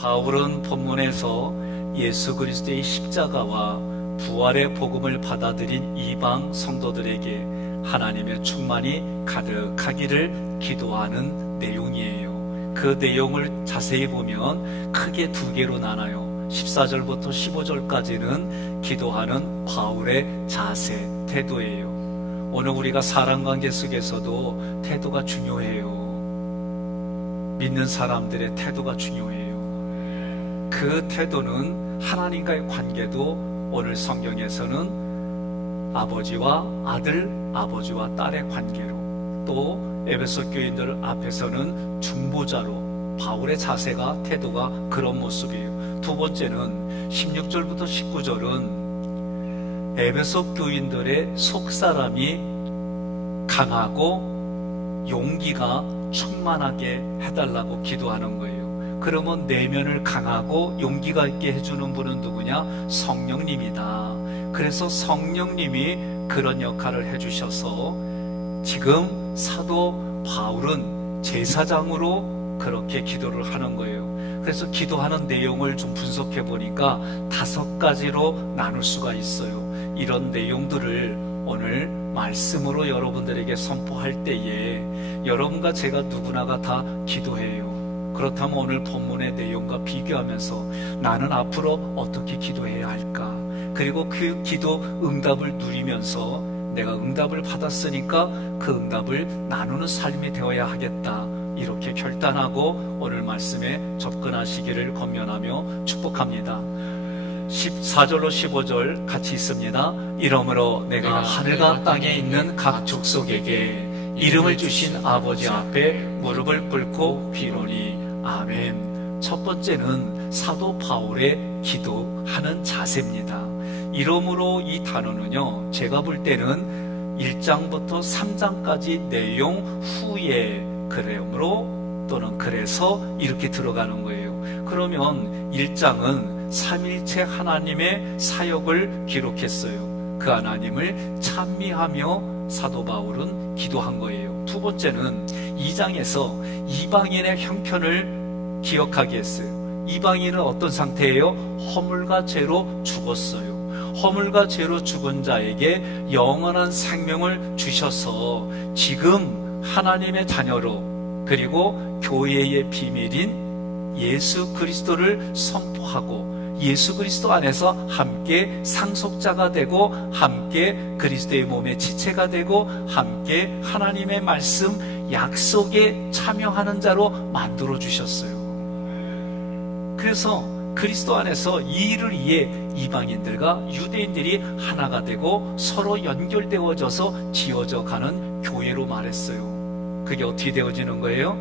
바울은 본문에서 예수 그리스도의 십자가와 부활의 복음을 받아들인 이방 성도들에게 하나님의 충만이 가득하기를 기도하는 내용이에요. 그 내용을 자세히 보면 크게 두 개로 나눠요. 14절부터 15절까지는 기도하는 바울의 자세, 태도예요. 오늘 우리가 사람관계 속에서도 태도가 중요해요. 믿는 사람들의 태도가 중요해요. 그 태도는 하나님과의 관계도 오늘 성경에서는 아버지와 아들, 아버지와 딸의 관계로, 또 에베소 교인들 앞에서는 중보자로 바울의 자세가, 태도가 그런 모습이에요. 두 번째는 16절부터 19절은 에베소 교인들의 속사람이 강하고 용기가 충만하게 해달라고 기도하는 거예요. 그러면 내면을 강하고 용기가 있게 해주는 분은 누구냐? 성령님이다. 그래서 성령님이 그런 역할을 해주셔서 지금 사도 바울은 제사장으로 그렇게 기도를 하는 거예요. 그래서 기도하는 내용을 좀 분석해 보니까 5가지로 나눌 수가 있어요. 이런 내용들을 오늘 말씀으로 여러분들에게 선포할 때에 여러분과 제가 누구나가 다 기도해요. 그렇다면 오늘 본문의 내용과 비교하면서 나는 앞으로 어떻게 기도해야 할까? 그리고 그 기도 응답을 누리면서 내가 응답을 받았으니까 그 응답을 나누는 삶이 되어야 하겠다, 이렇게 결단하고 오늘 말씀에 접근하시기를 권면하며 축복합니다. 14절로 15절 같이 있습니다. 이러므로 내가 하늘과 땅에 있는 각 족속에게 이름을 주신 아버지 앞에 무릎을 꿇고 비노니 아멘. 첫 번째는 사도 바울의 기도하는 자세입니다. 이러므로 이 단어는요, 제가 볼 때는 1장부터 3장까지 내용 후에 그러므로 또는 그래서 이렇게 들어가는 거예요. 그러면 1장은 삼일체 하나님의 사역을 기록했어요. 그 하나님을 찬미하며 사도 바울은 기도한 거예요. 두 번째는 2장에서 이방인의 형편을 기억하게 했어요. 이방인은 어떤 상태예요? 허물과 죄로 죽었어요. 허물과 죄로 죽은 자에게 영원한 생명을 주셔서 지금 하나님의 자녀로, 그리고 교회의 비밀인 예수 그리스도를 선포하고 예수 그리스도 안에서 함께 상속자가 되고 함께 그리스도의 몸의 지체가 되고 함께 하나님의 말씀 약속에 참여하는 자로 만들어 주셨어요. 그래서 그리스도 안에서 이 일을 위해 이방인들과 유대인들이 하나가 되고 서로 연결되어져서 지어져 가는 교회로 말했어요. 그게 어떻게 되어지는 거예요?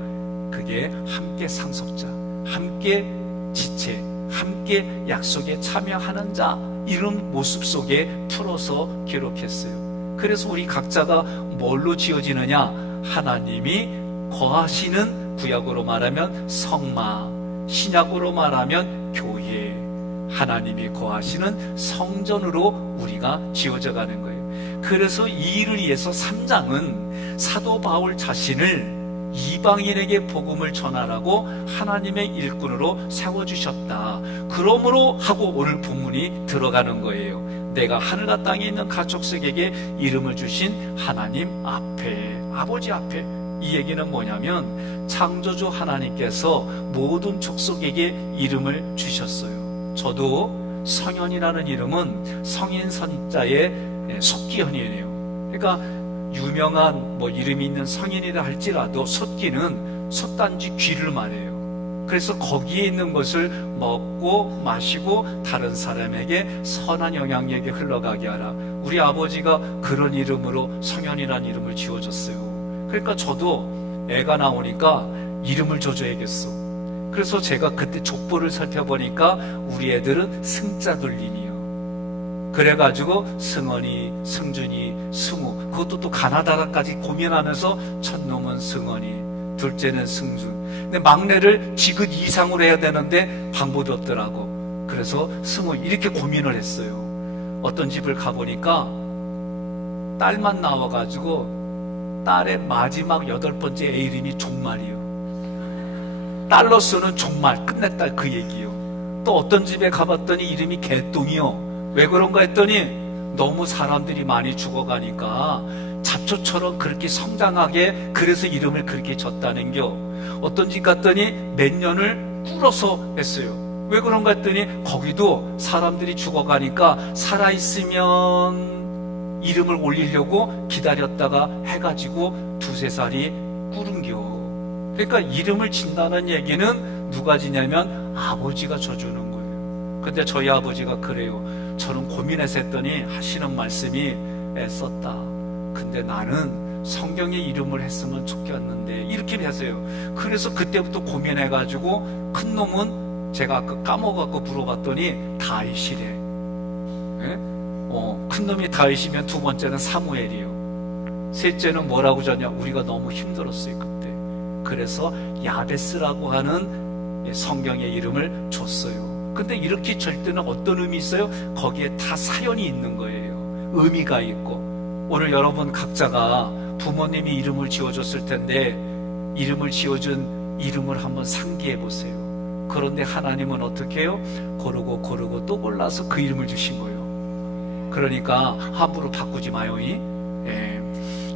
그게 함께 상속자, 함께 지체, 함께 약속에 참여하는 자, 이런 모습 속에 풀어서 기록했어요. 그래서 우리 각자가 뭘로 지어지느냐? 하나님이 거하시는, 구약으로 말하면 성막, 신약으로 말하면 교회, 하나님이 거하시는 성전으로 우리가 지어져 가는 거예요. 그래서 이 일을 위해서 3장은 사도 바울 자신을 이방인에게 복음을 전하라고 하나님의 일꾼으로 세워주셨다. 그러므로 하고 오늘 본문이 들어가는 거예요. 내가 하늘과 땅에 있는 각 족속에게 이름을 주신 하나님 앞에, 아버지 앞에. 이 얘기는 뭐냐면 창조주 하나님께서 모든 족속에게 이름을 주셨어요. 저도 성현이라는 이름은 성인 선자의 속기현이에요. 그러니까 유명한 이름이 있는 성인이라 할지라도 솥기는 솥단지 귀를 말해요. 그래서 거기에 있는 것을 먹고 마시고 다른 사람에게 선한 영향력이 흘러가게 하라. 우리 아버지가 그런 이름으로 성현이라는 이름을 지어줬어요. 그러니까 저도 애가 나오니까 이름을 줘줘야겠어. 그래서 제가 그때 족보를 살펴보니까 우리 애들은 승자 돌림이요. 그래가지고 승원이, 승준이, 승우, 그것도 또 가나다라까지 고민하면서 첫 놈은 승원이, 둘째는 승준. 근데 막내를 지긋 이상으로 해야 되는데 방법이 없더라고. 그래서 승우, 이렇게 고민을 했어요. 어떤 집을 가보니까 딸만 나와가지고 딸의 마지막 8번째 애 이름이 종말이요. 달러 수는 정말 끝냈다 그 얘기요. 또 어떤 집에 가봤더니 이름이 개똥이요. 왜 그런가 했더니 너무 사람들이 많이 죽어가니까 잡초처럼 그렇게 성장하게 그래서 이름을 그렇게 졌다는 겨. 어떤 집 갔더니 몇 년을 꿇어서 했어요. 왜 그런가 했더니 거기도 사람들이 죽어가니까 살아있으면 이름을 올리려고 기다렸다가 해가지고 두세 살이 꿇은겨. 그러니까 이름을 짓는다는 얘기는 누가 지냐면 아버지가 져주는 거예요. 근데 저희 아버지가 그래요. 저는 고민해서 했더니 하시는 말씀이 애썼다. 근데 나는 성경에 이름을 했으면 좋겠는데 이렇게 했어요. 그래서 그때부터 고민해가지고 큰 놈은 제가 아까 까먹어갖고 물어봤더니 다윗이래. 예? 큰 놈이 다윗이면 두 번째는 사무엘이요. 셋째는 뭐라고 졌냐? 우리가 너무 힘들었어요 그때. 그래서 야베스라고 하는 성경의 이름을 줬어요. 근데 이렇게 줄 때는 어떤 의미 있어요? 거기에 다 사연이 있는 거예요. 의미가 있고. 오늘 여러분 각자가 부모님이 이름을 지어줬을 텐데 이름을 지어준 이름을 한번 상기해 보세요. 그런데 하나님은 어떻게 해요? 고르고 또 골라서 그 이름을 주신 거예요. 그러니까 함부로 바꾸지 마요. 예.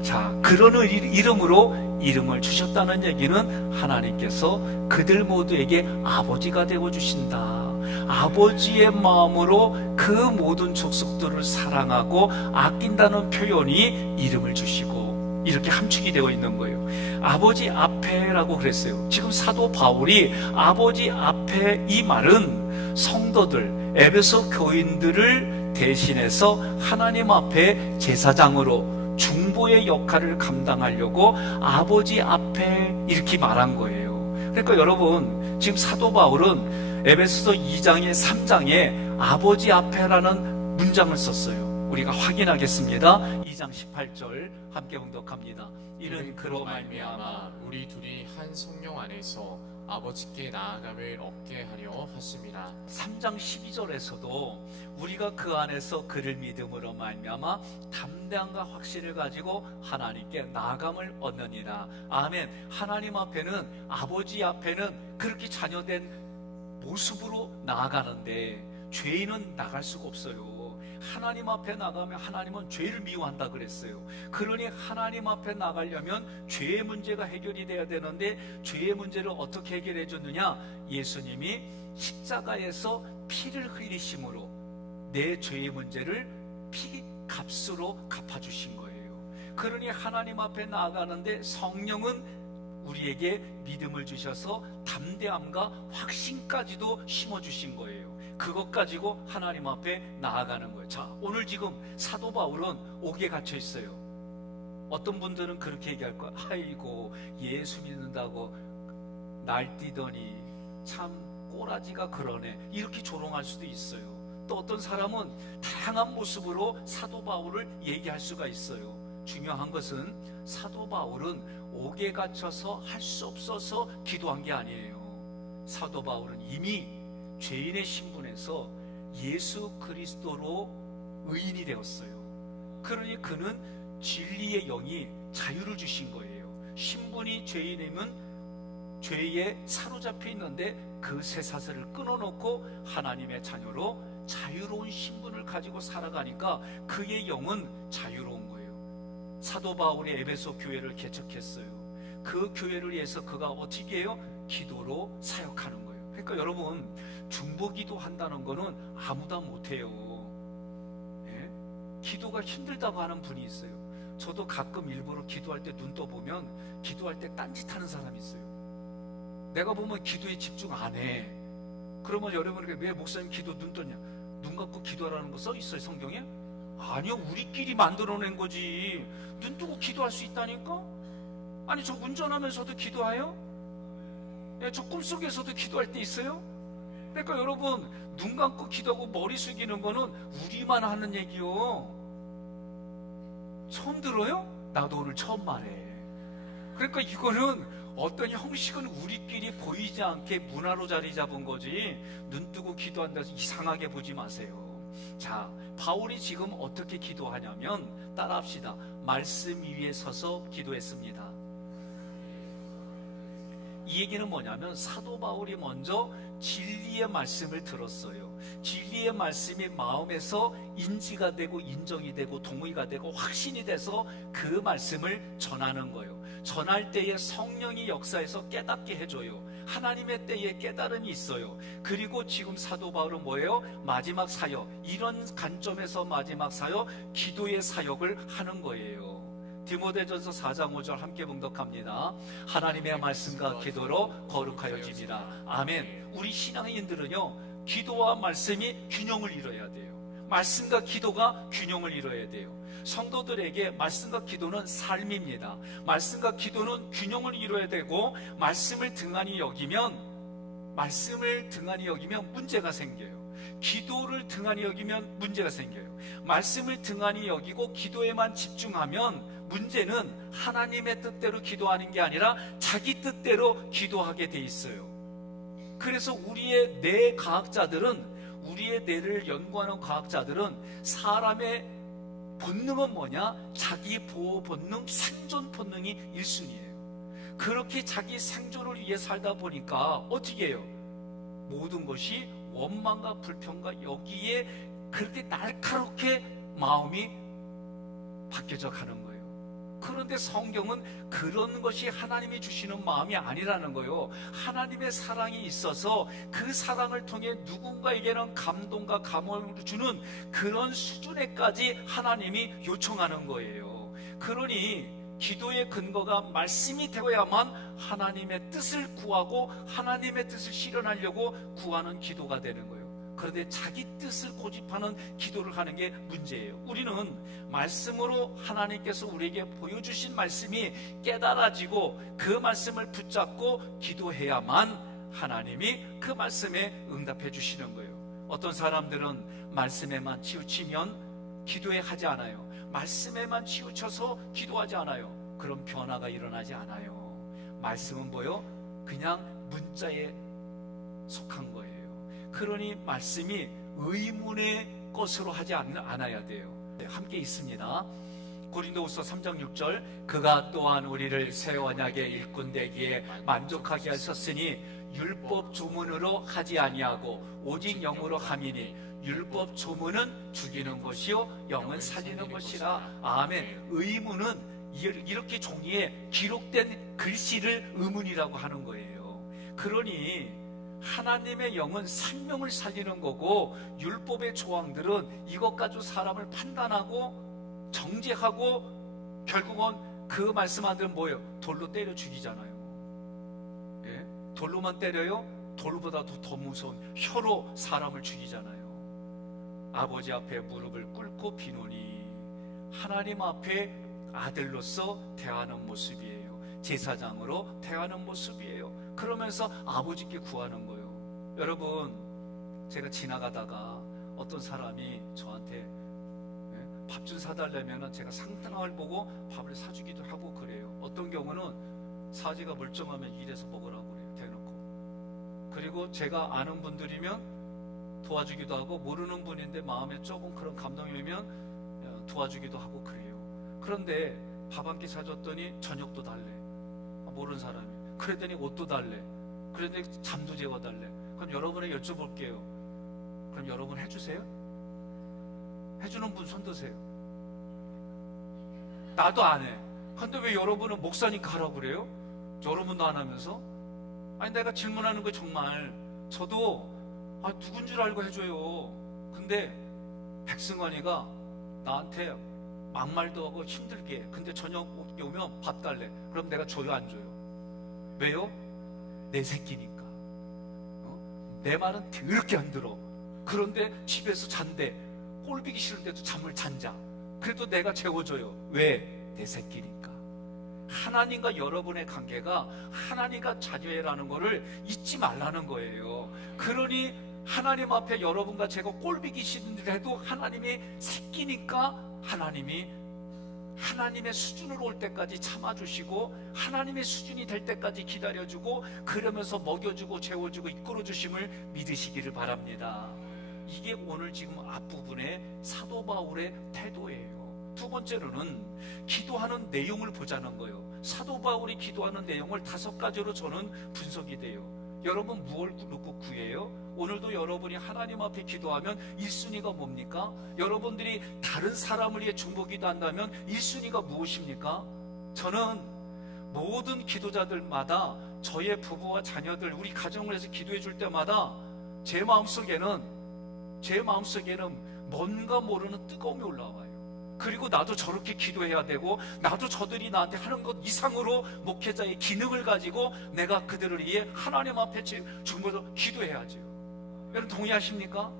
자, 그런 이름으로 이름을 주셨다는 얘기는 하나님께서 그들 모두에게 아버지가 되어주신다. 아버지의 마음으로 그 모든 족속들을 사랑하고 아낀다는 표현이 이름을 주시고 이렇게 함축이 되어 있는 거예요. 아버지 앞에라고 그랬어요. 지금 사도 바울이 아버지 앞에 이 말은 성도들, 에베소 교인들을 대신해서 하나님 앞에 제사장으로 중보의 역할을 감당하려고 아버지 앞에 이렇게 말한 거예요. 그러니까 여러분 지금 사도 바울은 에베소서 2장에 3장에 아버지 앞에라는 문장을 썼어요. 우리가 확인하겠습니다. 2장 18절 함께 봉독합니다. 이는 그로 말미암아 우리 둘이 한 성령 안에서 아버지께 나아감을 얻게 하려 하심이라. 3장 12절에서도 우리가 그 안에서 그를 믿음으로 말미암아 담대함과 확신을 가지고 하나님께 나아감을 얻느니라. 아멘. 하나님 앞에는 아버지 앞에는 그렇게 자녀된 모습으로 나아가는데 죄인은 나갈 수가 없어요. 하나님 앞에 나가면 하나님은 죄를 미워한다 그랬어요. 그러니 하나님 앞에 나가려면 죄의 문제가 해결이 돼야 되는데 죄의 문제를 어떻게 해결해 줬느냐? 예수님이 십자가에서 피를 흘리심으로 내 죄의 문제를 피 값으로 갚아주신 거예요. 그러니 하나님 앞에 나아가는데 성령은 우리에게 믿음을 주셔서 담대함과 확신까지도 심어주신 거예요. 그것 가지고 하나님 앞에 나아가는 거예요. 자, 오늘 지금 사도 바울은 옥에 갇혀 있어요. 어떤 분들은 그렇게 얘기할 거야. 아이고 예수 믿는다고 날뛰더니 참 꼬라지가 그러네. 이렇게 조롱할 수도 있어요. 또 어떤 사람은 다양한 모습으로 사도 바울을 얘기할 수가 있어요. 중요한 것은 사도 바울은 옥에 갇혀서 할 수 없어서 기도한 게 아니에요. 사도 바울은 이미 죄인의 신분에서 예수 그리스도로 의인이 되었어요. 그러니 그는 진리의 영이 자유를 주신 거예요. 신분이 죄인이면 죄에 사로잡혀 있는데 그 쇠사슬을 끊어놓고 하나님의 자녀로 자유로운 신분을 가지고 살아가니까 그의 영은 자유로운 거예요. 사도 바울이 에베소 교회를 개척했어요. 그 교회를 위해서 그가 어떻게 해요? 기도로 사역하는 거예요. 그러니까 여러분 중보기도 한다는 거는 아무도 못해요. 예? 기도가 힘들다고 하는 분이 있어요. 저도 가끔 일부러 기도할 때 눈 떠보면 기도할 때 딴짓하는 사람이 있어요. 내가 보면 기도에 집중 안 해. 그러면 여러분에게 왜 목사님 기도 눈 떴냐? 눈 감고 기도하라는 거 써 있어요 성경에? 아니요, 우리끼리 만들어낸 거지. 눈 뜨고 기도할 수 있다니까? 아니 저 운전하면서도 기도해요? 예, 저 꿈속에서도 기도할 때 있어요? 그러니까 여러분 눈 감고 기도하고 머리 숙이는 거는 우리만 하는 얘기요. 처음 들어요? 나도 오늘 처음 말해. 그러니까 이거는 어떤 형식은 우리끼리 보이지 않게 문화로 자리 잡은 거지 눈 뜨고 기도한다고 해서 이상하게 보지 마세요. 자, 바울이 지금 어떻게 기도하냐면 따라합시다. 말씀 위에 서서 기도했습니다. 이 얘기는 뭐냐면 사도 바울이 먼저 진리의 말씀을 들었어요. 진리의 말씀이 마음에서 인지가 되고 인정이 되고 동의가 되고 확신이 돼서 그 말씀을 전하는 거예요. 전할 때에 성령이 역사해서 깨닫게 해줘요. 하나님의 때에 깨달음이 있어요. 그리고 지금 사도 바울은 뭐예요? 마지막 사역, 이런 관점에서 마지막 사역, 기도의 사역을 하는 거예요. 디모데전서 4장 5절 함께 봉독합니다. 하나님의 말씀과 기도로 거룩하여집니다. 아멘. 우리 신앙인들은요, 기도와 말씀이 균형을 이뤄야 돼요. 말씀과 기도가 균형을 이뤄야 돼요. 성도들에게 말씀과 기도는 삶입니다. 말씀과 기도는 균형을 이뤄야 되고, 말씀을 등한히 여기면 문제가 생겨요. 기도를 등한히 여기면 문제가 생겨요. 말씀을 등한히 여기고 기도에만 집중하면 문제는 하나님의 뜻대로 기도하는 게 아니라 자기 뜻대로 기도하게 돼 있어요. 그래서 우리의 뇌 과학자들은, 우리의 뇌를 연구하는 과학자들은 사람의 본능은 뭐냐? 자기 보호 본능, 생존 본능이 1순위예요. 그렇게 자기 생존을 위해 살다 보니까 어떻게 해요? 모든 것이 원망과 불평과 여기에 그렇게 날카롭게 마음이 바뀌어져 가는 거예요. 그런데 성경은 그런 것이 하나님이 주시는 마음이 아니라는 거예요. 하나님의 사랑이 있어서 그 사랑을 통해 누군가에게는 감동과 감동을 주는 그런 수준에까지 하나님이 요청하는 거예요. 그러니 기도의 근거가 말씀이 되어야만 하나님의 뜻을 구하고 하나님의 뜻을 실현하려고 구하는 기도가 되는 거예요. 그런데 자기 뜻을 고집하는 기도를 하는 게 문제예요. 우리는 말씀으로 하나님께서 우리에게 보여주신 말씀이 깨달아지고 그 말씀을 붙잡고 기도해야만 하나님이 그 말씀에 응답해 주시는 거예요. 어떤 사람들은 말씀에만 치우치면 기도에 하지 않아요. 말씀에만 치우쳐서 기도하지 않아요. 그럼 변화가 일어나지 않아요. 말씀은 뭐요? 그냥 문자에 속한 거예요. 그러니 말씀이 의문의 것으로 하지 않아야 돼요. 함께 있습니다. 고린도후서 3장 6절, 그가 또한 우리를 새 언약의 일꾼 되기에 만족하게 하셨으니 율법 조문으로 하지 아니하고 오직 영으로 함이니 율법 조문은 죽이는 것이요 영은 살리는 것이라. 아멘. 의문은 이렇게 종이에 기록된 글씨를 의문이라고 하는 거예요. 그러니 하나님의 영은 생명을 살리는 거고, 율법의 조항들은 이것 가지고 사람을 판단하고 정죄하고 결국은 그 말씀 안 들으면 뭐예요? 돌로 때려 죽이잖아요. 예? 돌로만 때려요? 돌보다도 더 무서운 혀로 사람을 죽이잖아요. 아버지 앞에 무릎을 꿇고 비노니 하나님 앞에 아들로서 대하는 모습이에요. 제사장으로 대하는 모습이에요. 그러면서 아버지께 구하는 거예요. 여러분, 제가 지나가다가 어떤 사람이 저한테 밥 좀 사달라면 제가 상황을 보고 밥을 사주기도 하고 그래요. 어떤 경우는 사지가 멀쩡하면 일해서 먹으라고 그래요. 대놓고. 그리고 제가 아는 분들이면 도와주기도 하고, 모르는 분인데 마음에 조금 그런 감동이 오면 도와주기도 하고 그래요. 그런데 밥 한 끼 사줬더니 저녁도 달래. 모르는 사람이. 그랬더니 옷도 달래. 그랬더니 잠도 재워달래. 그럼 여러분에게 여쭤볼게요. 그럼 여러분 해주세요? 해주는 분 손 드세요. 나도 안 해. 근데 왜 여러분은 목사니까 하라고 그래요? 여러분도 안 하면서? 아니, 내가 질문하는 거 정말 저도 누군 줄 알고 해줘요. 근데 백승환이가 나한테 막말도 하고 힘들게 해. 근데 저녁 오면 밥 달래. 그럼 내가 줘요, 안 줘요? 왜요? 내 새끼니까. 내 말은 더럽게 안 들어. 그런데 집에서 잔대. 꼴비기 싫은데도 잠을 잔자. 그래도 내가 재워줘요. 왜? 내 새끼니까. 하나님과 여러분의 관계가 하나님과 자녀라는 거를 잊지 말라는 거예요. 그러니 하나님 앞에 여러분과 제가 꼴비기 싫은데도 하나님이 새끼니까 하나님의 수준으로 올 때까지 참아주시고 하나님의 수준이 될 때까지 기다려주고 그러면서 먹여주고 재워주고 이끌어주심을 믿으시기를 바랍니다. 이게 오늘 지금 앞부분의 사도 바울의 태도예요. 두 번째로는 기도하는 내용을 보자는 거예요. 사도 바울이 기도하는 내용을 5가지로 저는 분석이 돼요. 여러분 무엇을 놓고 구해요? 오늘도 여러분이 하나님 앞에 기도하면 1순위가 뭡니까? 여러분들이 다른 사람을 위해 중보기도 한다면 1순위가 무엇입니까? 저는 모든 기도자들마다 저의 부부와 자녀들, 우리 가정을 해서 기도해 줄 때마다 제 마음속에는 뭔가 모르는 뜨거움이 올라와요. 그리고 나도 저렇게 기도해야 되고, 나도 저들이 나한테 하는 것 이상으로 목회자의 기능을 가지고 내가 그들을 위해 하나님 앞에 중보해서 기도해야죠. 여러분 동의하십니까?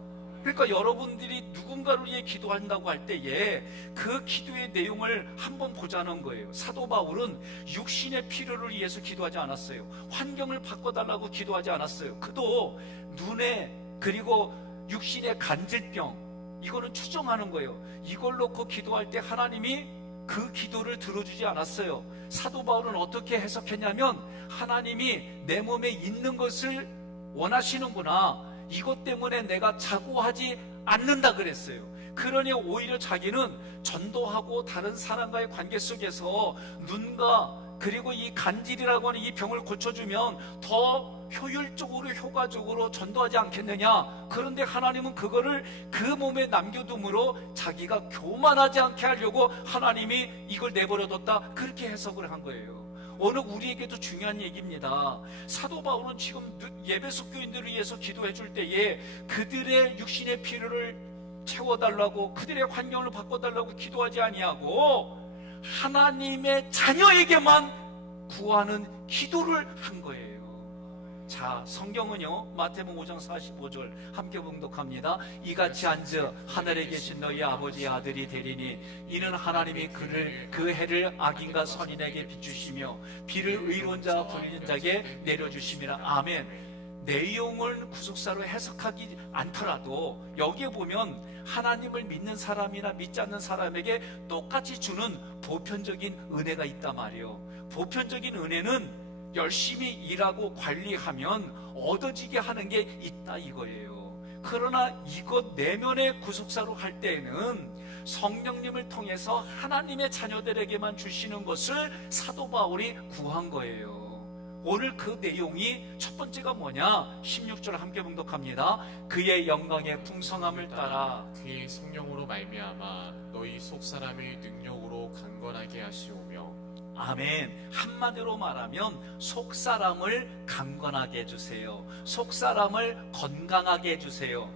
그러니까 여러분들이 누군가를 위해 기도한다고 할 때에 그 기도의 내용을 한번 보자는 거예요. 사도 바울은 육신의 필요를 위해서 기도하지 않았어요. 환경을 바꿔달라고 기도하지 않았어요. 그도 눈에, 그리고 육신의 간질병, 이거는 추정하는 거예요. 이걸 놓고 기도할 때 하나님이 그 기도를 들어주지 않았어요. 사도 바울은 어떻게 해석했냐면, 하나님이 내 몸에 있는 것을 원하시는구나, 이것 때문에 내가 자고하지 않는다 그랬어요. 그러니 오히려 자기는 전도하고 다른 사람과의 관계 속에서 눈과 그리고 이 간질이라고 하는 이 병을 고쳐주면 더 효율적으로 효과적으로 전도하지 않겠느냐. 그런데 하나님은 그거를 그 몸에 남겨둠으로 자기가 교만하지 않게 하려고 하나님이 이걸 내버려뒀다, 그렇게 해석을 한 거예요. 오늘 우리에게도 중요한 얘기입니다. 사도 바울은 지금 예배소 교인들을 위해서 기도해 줄 때에 그들의 육신의 필요를 채워달라고, 그들의 환경을 바꿔달라고 기도하지 아니하고 하나님의 자녀에게만 구하는 기도를 한 거예요. 자, 성경은요, 마태복음 5장 45절 함께 봉독합니다. 이같이 한즉 하늘에 계신 너희 아버지의 아들이 되리니 이는 하나님이 그 해를 악인과 선인에게 비추시며 비를 의로운 자와 불의한 자에게 내려주심이라. 아멘. 내용을 구속사로 해석하지 않더라도 여기에 보면 하나님을 믿는 사람이나 믿지 않는 사람에게 똑같이 주는 보편적인 은혜가 있단 말이에요. 보편적인 은혜는 열심히 일하고 관리하면 얻어지게 하는 게 있다 이거예요. 그러나 이것 내면의 구속사로 할 때에는 성령님을 통해서 하나님의 자녀들에게만 주시는 것을 사도 바울이 구한 거예요. 오늘 그 내용이 첫 번째가 뭐냐? 16절 함께 봉독합니다. 그의 영광의 풍성함을 따라 그의 성령으로 말미암아 너희 속사람의 능력으로 강건하게 하시오며. 아멘. 한마디로 말하면 속사람을 강건하게 해주세요. 속사람을 건강하게 해주세요.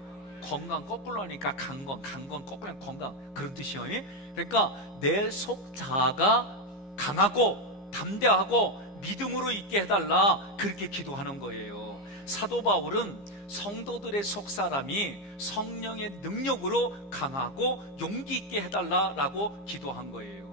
건강 거꾸로 하니까 강건 거꾸로 건강, 그런 뜻이에요. 그러니까 내 속자가 강하고 담대하고 믿음으로 있게 해달라, 그렇게 기도하는 거예요. 사도 바울은 성도들의 속사람이 성령의 능력으로 강하고 용기 있게 해달라라고 기도한 거예요.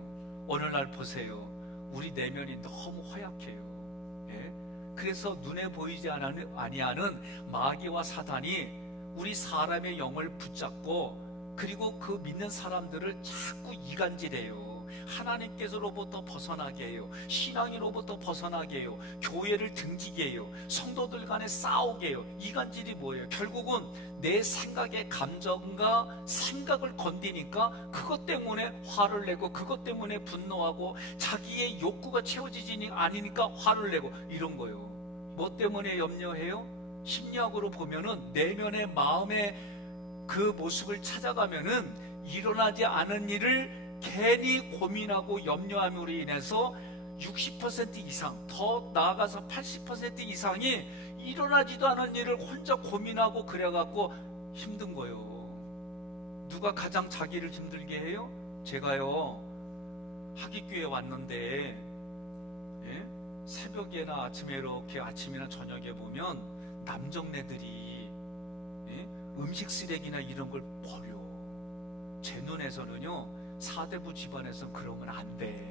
오늘날 보세요. 우리 내면이 너무 허약해요. 예? 그래서 눈에 보이지 아니하는 마귀와 사단이 우리 사람의 영을 붙잡고, 그리고 그 믿는 사람들을 자꾸 이간질해요. 하나님께서로부터 벗어나게 해요. 신앙으로부터 벗어나게 해요. 교회를 등지게 해요. 성도들 간에 싸우게 해요. 이간질이 뭐예요? 결국은 내 생각의 감정과 생각을 건드니까 그것 때문에 화를 내고, 그것 때문에 분노하고, 자기의 욕구가 채워지지 아니니까 화를 내고, 이런 거예요. 뭐 때문에 염려해요? 심리학으로 보면은 내면의 마음의 그 모습을 찾아가면은 일어나지 않은 일을 괜히 고민하고 염려함으로 인해서 60% 이상, 더 나아가서 80% 이상이 일어나지도 않은 일을 혼자 고민하고 그래갖고 힘든 거예요. 누가 가장 자기를 힘들게 해요? 제가요, 하객교회 왔는데, 예? 새벽에나 아침에 이렇게 아침이나 저녁에 보면 남정네들이, 예? 음식 쓰레기나 이런 걸 버려. 제 눈에서는요, 사대부 집안에서는 그러면 안 돼.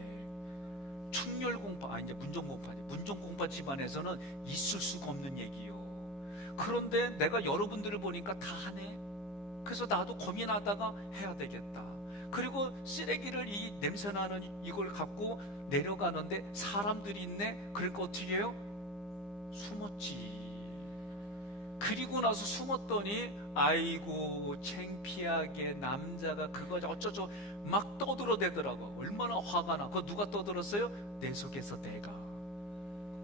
충렬공파, 이제 문정공파 집안에서는 있을 수가 없는 얘기요. 그런데 내가 여러분들을 보니까 다 하네. 그래서 나도 고민하다가 해야 되겠다. 그리고 쓰레기를, 이 냄새나는 이걸 갖고 내려가는데 사람들이 있네. 그러니까 어떻게 해요? 숨었지. 그리고 나서 숨었더니 아이고 창피하게 남자가 그거 어쩌죠 막 떠들어대더라고. 얼마나 화가 나. 그거 누가 떠들었어요? 내 속에서 내가.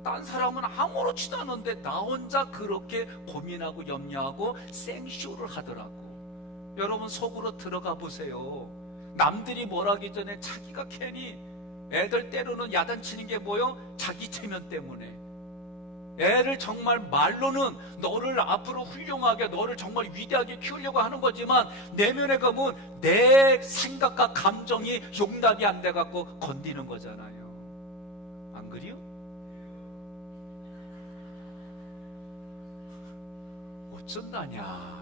딴 사람은 아무렇지도 않은데 나 혼자 그렇게 고민하고 염려하고 생쇼를 하더라고. 여러분 속으로 들어가 보세요. 남들이 뭘 하기 전에 자기가 괜히, 애들 때로는 야단치는 게 뭐요? 자기 체면 때문에. 애를 정말 말로는 너를 앞으로 훌륭하게, 너를 정말 위대하게 키우려고 하는 거지만 내면에 가면 내 생각과 감정이 용납이 안 돼갖고 건드리는 거잖아요. 안 그래요? 어쩐다냐.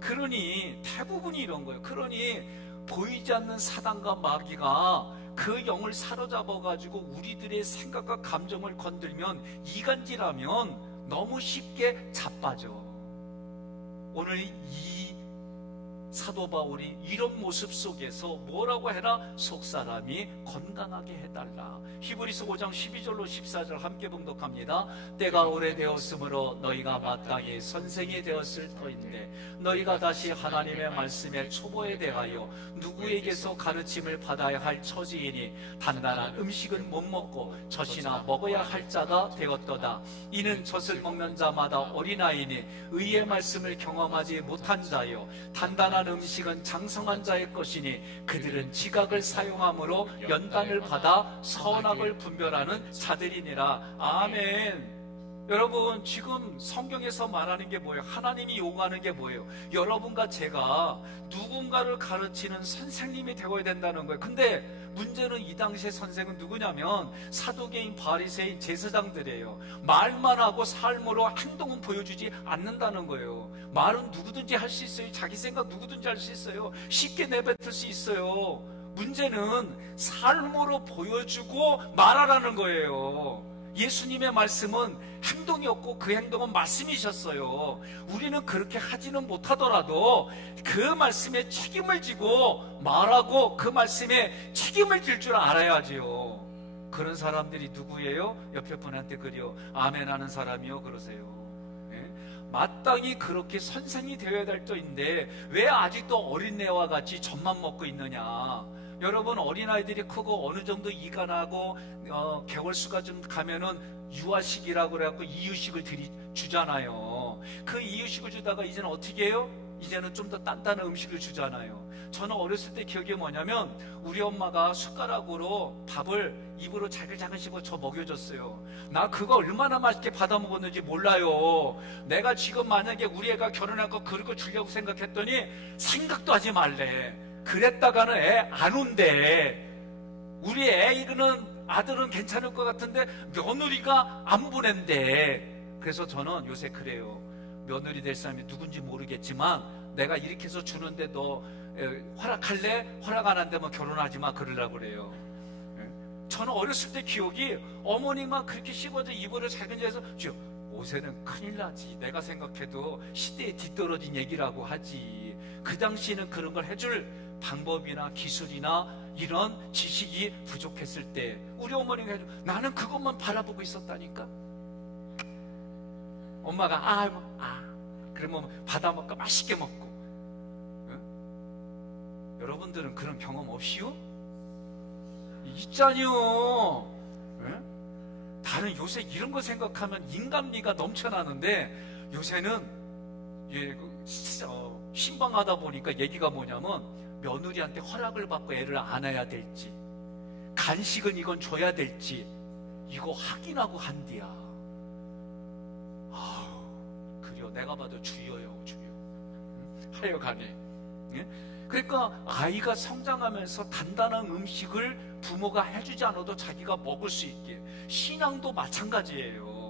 그러니 대부분이 이런 거예요. 그러니 보이지 않는 사단과 마귀가 그 영을 사로잡아가지고 우리들의 생각과 감정을 건들면, 이간질하면 너무 쉽게 자빠져. 오늘 이 사도 바울이 이런 모습 속에서 뭐라고 해라? 속사람이 건강하게 해달라. 히브리서 5장 12절로 14절 함께 봉독합니다. 때가 오래되었으므로 너희가 마땅히 선생이 되었을 터인데 너희가 다시 하나님의 말씀의 초보에 대하여 누구에게서 가르침을 받아야 할 처지이니 단단한 음식은 못 먹고 젖이나 먹어야 할 자가 되었도다. 이는 젖을 먹는 자마다 어린아이니 의의 말씀을 경험하지 못한 자요 단단한 음식은 장성한 자의 것이니 그들은 지각을 사용함으로 연단을 받아 선악을 분별하는 자들이니라. 아멘. 여러분, 지금 성경에서 말하는 게 뭐예요? 하나님이 요구하는 게 뭐예요? 여러분과 제가 누군가를 가르치는 선생님이 되어야 된다는 거예요. 근데 문제는 이 당시의 선생은 누구냐면 사두개인, 바리새인, 제사장들이에요. 말만 하고 삶으로 행동은 보여주지 않는다는 거예요. 말은 누구든지 할 수 있어요. 자기 생각 누구든지 할 수 있어요. 쉽게 내뱉을 수 있어요. 문제는 삶으로 보여주고 말하라는 거예요. 예수님의 말씀은 행동이 없고 그 행동은 말씀이셨어요. 우리는 그렇게 하지는 못하더라도 그 말씀에 책임을 지고 말하고 그 말씀에 책임을 질 줄 알아야지요. 그런 사람들이 누구예요? 옆에 분한테 그려 아멘 하는 사람이요 그러세요. 네? 마땅히 그렇게 선생이 되어야 될 터인데 왜 아직도 어린애와 같이 젖만 먹고 있느냐. 여러분, 어린아이들이 크고 어느 정도 이간하고 개월수가 좀 가면은 유아식이라고 그래갖고 이유식을 주잖아요. 그 이유식을 주다가 이제는 어떻게 해요? 이제는 좀 더 단단한 음식을 주잖아요. 저는 어렸을 때 기억이 뭐냐면 우리 엄마가 숟가락으로 밥을 입으로 자글자글 씹어 저 먹여줬어요. 나 그거 얼마나 맛있게 받아 먹었는지 몰라요. 내가 지금 만약에 우리 애가 결혼하고 그런 거 주려고 생각했더니 생각도 하지 말래. 그랬다가는 애 안 온대. 우리 애는 아들은 괜찮을 것 같은데 며느리가 안 보낸대. 그래서 저는 요새 그래요. 며느리 될 사람이 누군지 모르겠지만 내가 이렇게 해서 주는데 너 허락할래? 허락 안 한다면 결혼하지 마 그러려고 그래요. 저는 어렸을 때 기억이 어머니만 그렇게 씹어서 입으로 자근자해서 요새는 큰일 나지. 내가 생각해도 시대에 뒤떨어진 얘기라고 하지. 그 당시에는 그런 걸 해줄 방법이나 기술이나 이런 지식이 부족했을 때 우리 어머니가 해줘. 나는 그것만 바라보고 있었다니까. 엄마가 그러면 받아먹고 맛있게 먹고. 응? 여러분들은 그런 경험 없이요? 있잖요. 응? 다른 요새 이런 거 생각하면 인간미가 넘쳐나는데 요새는 신방하다 보니까 얘기가 뭐냐면 며느리한테 허락을 받고 애를 안아야 될지 간식은 이건 줘야 될지 이거 확인하고 한디야. 그려 내가 봐도 주여요 주여. 하여간에 그러니까 아이가 성장하면서 단단한 음식을 부모가 해주지 않아도 자기가 먹을 수 있게. 신앙도 마찬가지예요.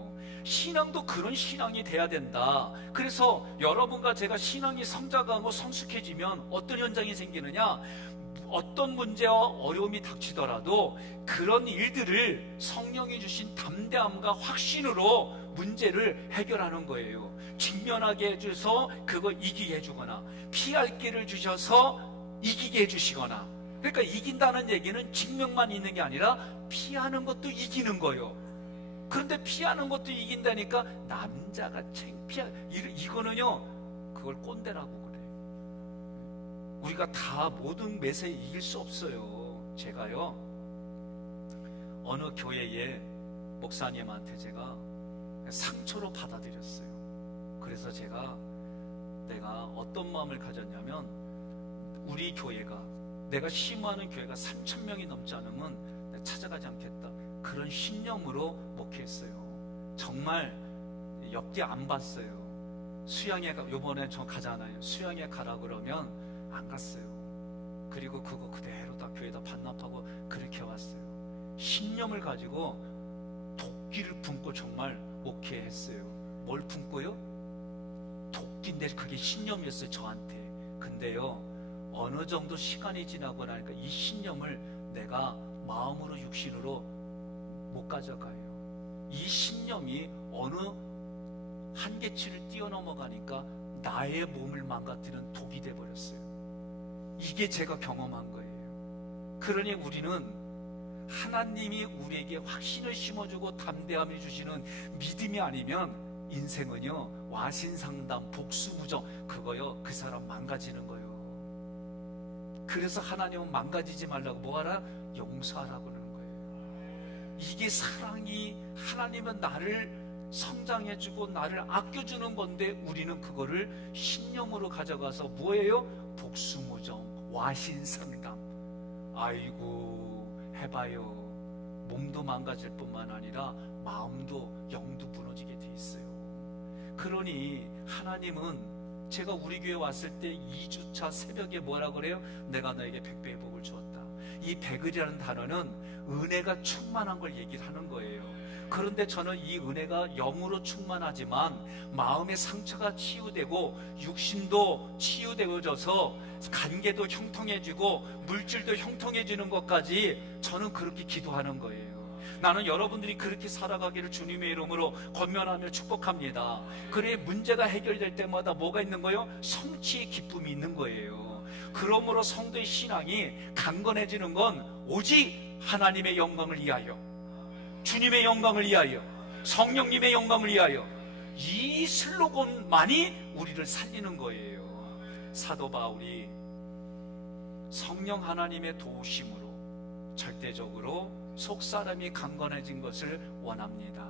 신앙도 그런 신앙이 돼야 된다. 그래서 여러분과 제가 신앙이 성장하고 성숙해지면 어떤 현상이 생기느냐, 어떤 문제와 어려움이 닥치더라도 그런 일들을 성령이 주신 담대함과 확신으로 문제를 해결하는 거예요. 직면하게 해줘서 그거 이기게 해주거나 피할 길을 주셔서 이기게 해주시거나. 그러니까 이긴다는 얘기는 직면만 있는 게 아니라 피하는 것도 이기는 거예요. 그런데 피하는 것도 이긴다니까 남자가 창피하. 이거는요 그걸 꼰대라고 그래. 우리가 다 모든 매세에 이길 수 없어요. 제가요 어느 교회의 목사님한테 제가 상처로 받아들였어요. 그래서 내가 어떤 마음을 가졌냐면, 우리 교회가, 내가 심호하는 교회가 3,000명이 넘지 않으면 내가 찾아가지 않겠다, 그런 신념으로 목회했어요. 정말 옆뒤 안 봤어요. 수양에 요번에 저 가잖아요. 수양에 가라 그러면 안 갔어요. 그리고 그거 그대로 다 교회에다 반납하고 그렇게 왔어요. 신념을 가지고 도끼를 품고 정말 목회했어요. 뭘 품고요? 도끼인데 그게 신념이었어요, 저한테. 근데요, 어느 정도 시간이 지나고 나니까 이 신념을 내가 마음으로 육신으로 못 가져가요. 이 신념이 어느 한계치를 뛰어넘어가니까 나의 몸을 망가뜨리는 독이 돼버렸어요. 이게 제가 경험한 거예요. 그러니 우리는 하나님이 우리에게 확신을 심어주고 담대함을 주시는 믿음이 아니면 인생은요, 와신상담, 복수무정, 그거요, 그 사람 망가지는 거예요. 그래서 하나님은 망가지지 말라고 뭐하라? 용서하라고 하는 거예요. 이게 사랑이, 하나님은 나를 성장해주고 나를 아껴주는 건데, 우리는 그거를 신념으로 가져가서 뭐예요? 복수무정, 와신상담. 아이고 해봐요. 몸도 망가질 뿐만 아니라 마음도, 영도 무너지게 돼 있어요. 그러니 하나님은, 제가 우리 교회 왔을 때 2주차 새벽에 뭐라 그래요? 내가 너에게 100배의 복을 주었다. 이 100이라는 단어는 은혜가 충만한 걸 얘기를 하는 거예요. 그런데 저는 이 은혜가 영으로 충만하지만 마음의 상처가 치유되고 육신도 치유되어져서 관계도 형통해지고 물질도 형통해지는 것까지 저는 그렇게 기도하는 거예요. 나는 여러분들이 그렇게 살아가기를 주님의 이름으로 권면하며 축복합니다. 그래, 문제가 해결될 때마다 뭐가 있는 거예요? 성취의 기쁨이 있는 거예요. 그러므로 성도의 신앙이 강건해지는 건 오직 하나님의 영광을 위하여, 주님의 영광을 위하여, 성령님의 영광을 위하여, 이 슬로건만이 우리를 살리는 거예요. 사도 바울이 성령 하나님의 도우심으로 절대적으로 속사람이 강건해진 것을 원합니다.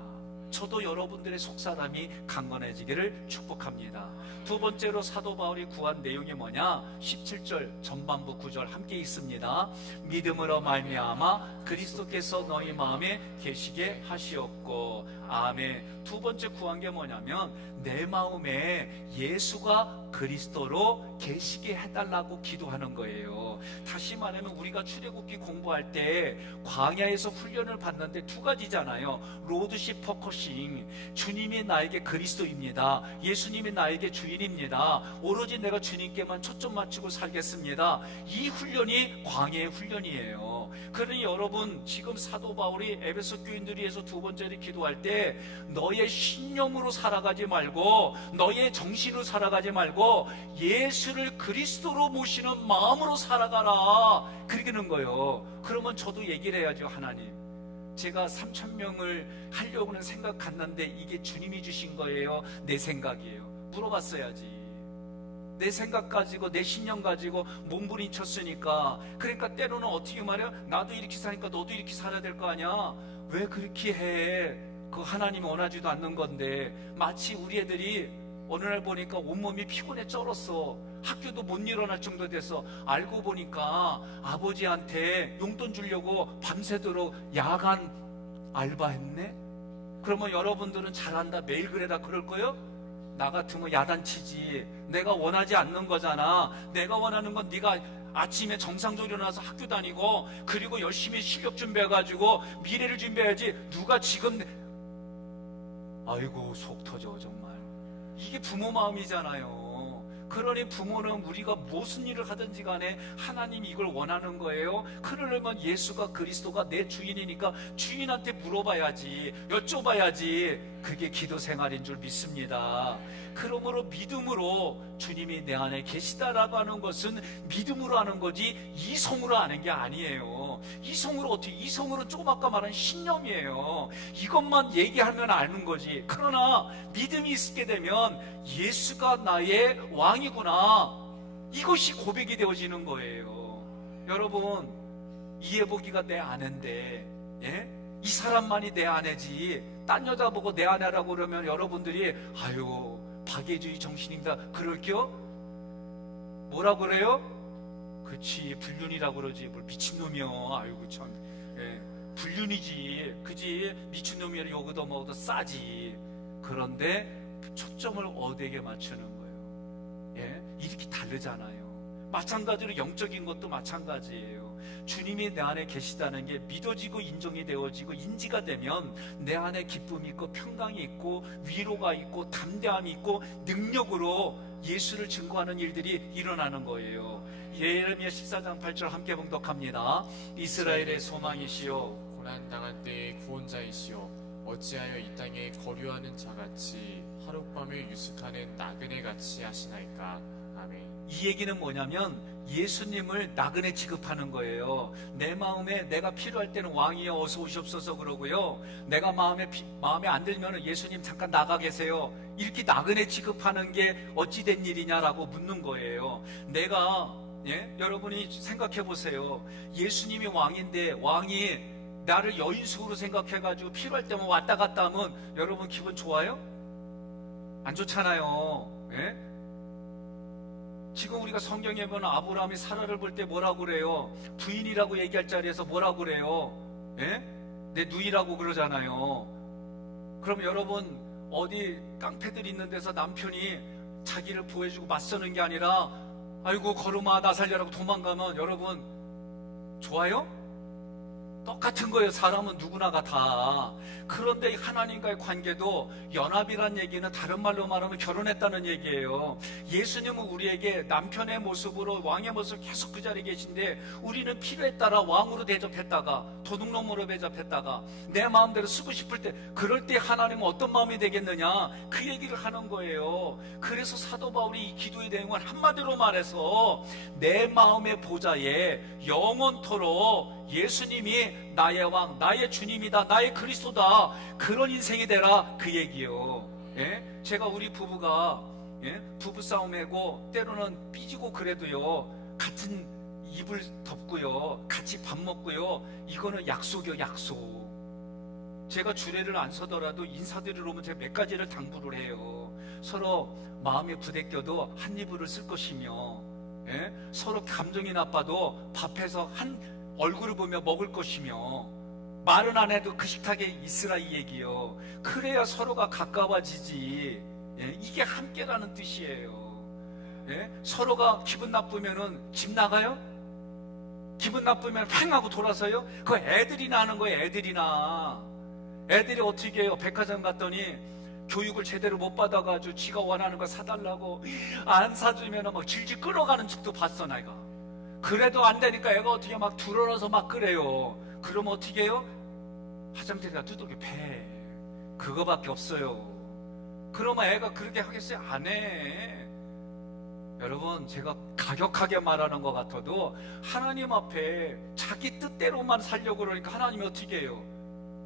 저도 여러분들의 속사람이 강건해지기를 축복합니다. 두 번째로 사도 바울이 구한 내용이 뭐냐? 17절 전반부 9절 함께 있습니다. 믿음으로 말미암아 그리스도께서 너희 마음에 계시게 하시었고. 아멘. 두 번째 구한 게 뭐냐면, 내 마음에 예수가 그리스도로 계시게 해달라고 기도하는 거예요. 다시 말하면 우리가 출애굽기 공부할 때 광야에서 훈련을 받는데 두 가지잖아요. 로드십 포커싱, 주님이 나에게 그리스도입니다, 예수님이 나에게 주인입니다, 오로지 내가 주님께만 초점 맞추고 살겠습니다. 이 훈련이 광야의 훈련이에요. 그러니 여러분, 지금 사도 바울이 에베소 교인들을 위해서 두 번째로 기도할 때 너의 신념으로 살아가지 말고, 너의 정신으로 살아가지 말고 예수를 그리스도로 모시는 마음으로 살아가라, 그러는 거예요. 그러면 저도 얘기를 해야죠. 하나님, 제가 3,000명을 하려고는 생각 갔는데 이게 주님이 주신 거예요, 내 생각이에요? 물어봤어야지. 내 생각 가지고, 내 신념 가지고 몸부림쳤으니까. 그러니까 때로는 어떻게 말해요? 나도 이렇게 사니까 너도 이렇게 살아야 될 거 아니야? 왜 그렇게 해? 그 하나님이 원하지도 않는 건데. 마치 우리 애들이 어느 날 보니까 온몸이 피곤해 쩔었어. 학교도 못 일어날 정도 돼서 알고 보니까 아버지한테 용돈 주려고 밤새도록 야간 알바했네? 그러면 여러분들은 잘한다, 매일 그래라 그럴 거요? 나 같으면 야단치지. 내가 원하지 않는 거잖아. 내가 원하는 건 네가 아침에 정상적으로 일어나서 학교 다니고, 그리고 열심히 실력 준비해가지고 미래를 준비해야지. 누가 지금, 아이고 속 터져 정말. 이게 부모 마음이잖아요. 그러니 부모는 우리가 무슨 일을 하든지 간에 하나님이 이걸 원하는 거예요. 그러려면 예수가 그리스도가 내 주인이니까 주인한테 물어봐야지, 여쭤봐야지. 그게 기도 생활인 줄 믿습니다. 그러므로 믿음으로 주님이 내 안에 계시다라고 하는 것은 믿음으로 하는 거지 이성으로 하는 게 아니에요. 이성으로 어떻게, 이성으로는 조금 아까 말한 신념이에요. 이것만 얘기하면 아는 거지. 그러나 믿음이 있게 되면 예수가 나의 왕이구나, 이것이 고백이 되어지는 거예요. 여러분, 이해보기가 내 아내인데, 예? 이 사람만이 내 아내지 딴 여자 보고 내 아내라고 그러면 여러분들이 아유 박애주의 정신입니다 그럴게요? 뭐라 그래요? 그치 불륜이라고 그러지 뭘 미친놈이야. 아이고 참 불륜이지 그지 미친놈이야 요거도 뭐도 싸지. 그런데 초점을 어디에 맞추는 거예요? 이렇게 다르잖아요. 마찬가지로 영적인 것도 마찬가지예요. 주님이 내 안에 계시다는 게 믿어지고 인정이 되어지고 인지가 되면 내 안에 기쁨이 있고 평강이 있고 위로가 있고 담대함이 있고 능력으로 예수를 증거하는 일들이 일어나는 거예요. 예레미야 14장 8절 함께 봉독합니다. 이스라엘의 소망이시여 고난당한 때의 구원자이시여 어찌하여 이 땅에 거류하는 자같이 하룻밤을 유숙하는 나그네같이 하시나이까. 아멘. 이 얘기는 뭐냐면 예수님을 나그네 취급하는 거예요. 내 마음에 내가 필요할 때는 왕이여 어서 오시옵소서 그러고요. 내가 마음에 안 들면 예수님 잠깐 나가 계세요. 이렇게 나그네 취급하는 게 어찌된 일이냐라고 묻는 거예요. 내가 여러분이 생각해 보세요. 예수님이 왕인데 왕이 나를 여인숙으로 생각해가지고 필요할 때만 왔다 갔다 하면 여러분 기분 좋아요? 안 좋잖아요. 지금 우리가 성경에 보면 아브라함이 사라를 볼 때 뭐라고 그래요? 부인이라고 얘기할 자리에서 뭐라고 그래요? 내 누이라고 그러잖아요. 그럼 여러분 어디 깡패들 있는 데서 남편이 자기를 보호해주고 맞서는 게 아니라 아이고 걸음아 나 살려라고 도망가면 여러분 좋아요? 똑같은 거예요. 사람은 누구나가 다. 그런데 하나님과의 관계도 연합이란 얘기는 다른 말로 말하면 결혼했다는 얘기예요. 예수님은 우리에게 남편의 모습으로 왕의 모습 계속 그 자리에 계신데 우리는 필요에 따라 왕으로 대접했다가 도둑놈으로 대접했다가 내 마음대로 쓰고 싶을 때 그럴 때 하나님은 어떤 마음이 되겠느냐 그 얘기를 하는 거예요. 그래서 사도 바울이 이 기도의 내용을 한마디로 말해서 내 마음의 보좌에 영원토록 예수님이 나의 왕, 나의 주님이다, 나의 그리스도다. 그런 인생이 되라 그 얘기요. 제가 우리 부부가 부부싸움하고 때로는 삐지고 그래도요 같은 이불 덮고요 같이 밥 먹고요 이거는 약속이요 약속. 제가 주례를 안 서더라도 인사드리러 오면 제가 몇 가지를 당부를 해요. 서로 마음에 부대껴도 한 이불을 쓸 것이며 서로 감정이 나빠도 밥해서 한 얼굴을 보며 먹을 것이며 말은 안 해도 그 식탁에 있으라 이 얘기요. 그래야 서로가 가까워지지. 이게 함께라는 뜻이에요. 서로가 기분 나쁘면은 집 나가요? 기분 나쁘면 팽 하고 돌아서요? 그거 애들이나 하는 거예요. 애들이 어떻게 해요? 백화점 갔더니 교육을 제대로 못 받아가지고 지가 원하는 거 사달라고 안 사주면 막 질질 끌어가는 집도 봤어 내가. 그래도 안 되니까 애가 어떻게 막 들어눠서 막 그래요. 그러면 어떻게 해요? 화장실에다 두들겨 패. 그거밖에 없어요. 그러면 애가 그렇게 하겠어요? 안 해. 여러분 제가 가격하게 말하는 것 같아도 하나님 앞에 자기 뜻대로만 살려고 그러니까 하나님이 어떻게 해요?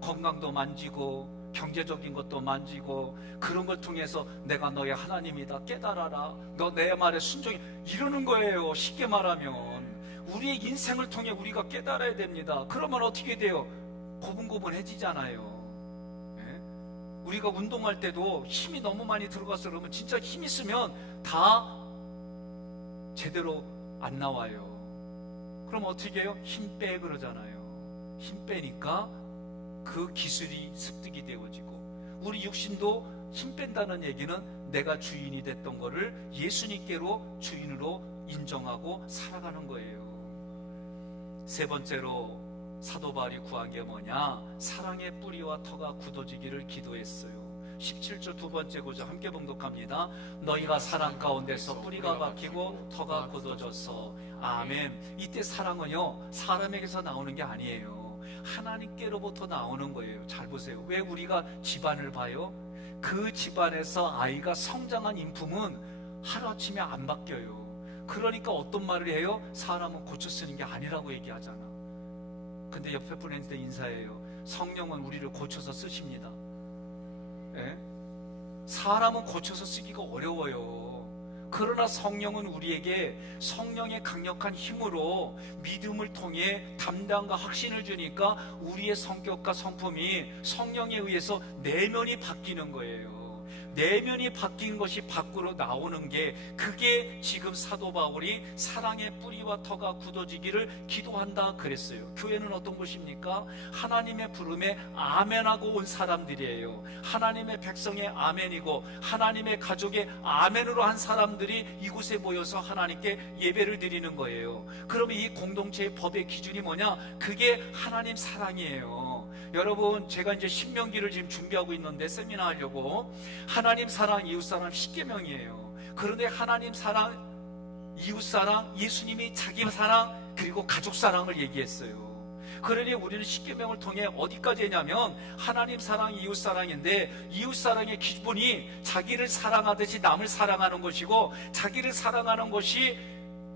건강도 만지고 경제적인 것도 만지고 그런 걸 통해서 내가 너의 하나님이다 깨달아라 너 내 말에 순종해 이러는 거예요. 쉽게 말하면 우리의 인생을 통해 우리가 깨달아야 됩니다. 그러면 어떻게 돼요? 고분고분해지잖아요. 우리가 운동할 때도 힘이 너무 많이 들어가서 그러면 진짜 힘 있으면 다 제대로 안 나와요. 그럼 어떻게 해요? 힘 빼 그러잖아요. 힘 빼니까 그 기술이 습득이 되어지고 우리 육신도 힘 뺀다는 얘기는 내가 주인이 됐던 거를 예수님께로 주인으로 인정하고 살아가는 거예요. 세 번째로 사도 바울이 구한 게 뭐냐? 사랑의 뿌리와 터가 굳어지기를 기도했어요. 17절 두 번째 구절 함께 봉독합니다. 너희가 사랑 가운데서 뿌리가 박히고 터가 굳어져서 아멘. 이때 사랑은요 사람에게서 나오는 게 아니에요. 하나님께로부터 나오는 거예요. 잘 보세요. 왜 우리가 집안을 봐요? 그 집안에서 아이가 성장한 인품은 하루아침에 안 바뀌어요. 그러니까 어떤 말을 해요? 사람은 고쳐 쓰는 게 아니라고 얘기하잖아. 근데 옆에 분한테 인사해요. 성령은 우리를 고쳐서 쓰십니다. 사람은 고쳐서 쓰기가 어려워요. 그러나 성령은 우리에게 성령의 강력한 힘으로 믿음을 통해 담당과 확신을 주니까 우리의 성격과 성품이 성령에 의해서 내면이 바뀌는 거예요. 내면이 바뀐 것이 밖으로 나오는 게, 그게 지금 사도 바울이 사랑의 뿌리와 터가 굳어지기를 기도한다 그랬어요. 교회는 어떤 곳입니까? 하나님의 부름에 아멘하고 온 사람들이에요. 하나님의 백성의 아멘이고 하나님의 가족의 아멘으로 한 사람들이 이곳에 모여서 하나님께 예배를 드리는 거예요. 그러면 이 공동체의 법의 기준이 뭐냐? 그게 하나님 사랑이에요. 여러분, 제가 이제 신명기를 지금 준비하고 있는데, 세미나 하려고, 하나님 사랑, 이웃 사랑 10계명이에요. 그런데 하나님 사랑, 이웃 사랑, 예수님이 자기 사랑, 그리고 가족 사랑을 얘기했어요. 그러니 우리는 10계명을 통해 어디까지 했냐면 하나님 사랑, 이웃 사랑인데, 이웃 사랑의 기본이 자기를 사랑하듯이 남을 사랑하는 것이고, 자기를 사랑하는 것이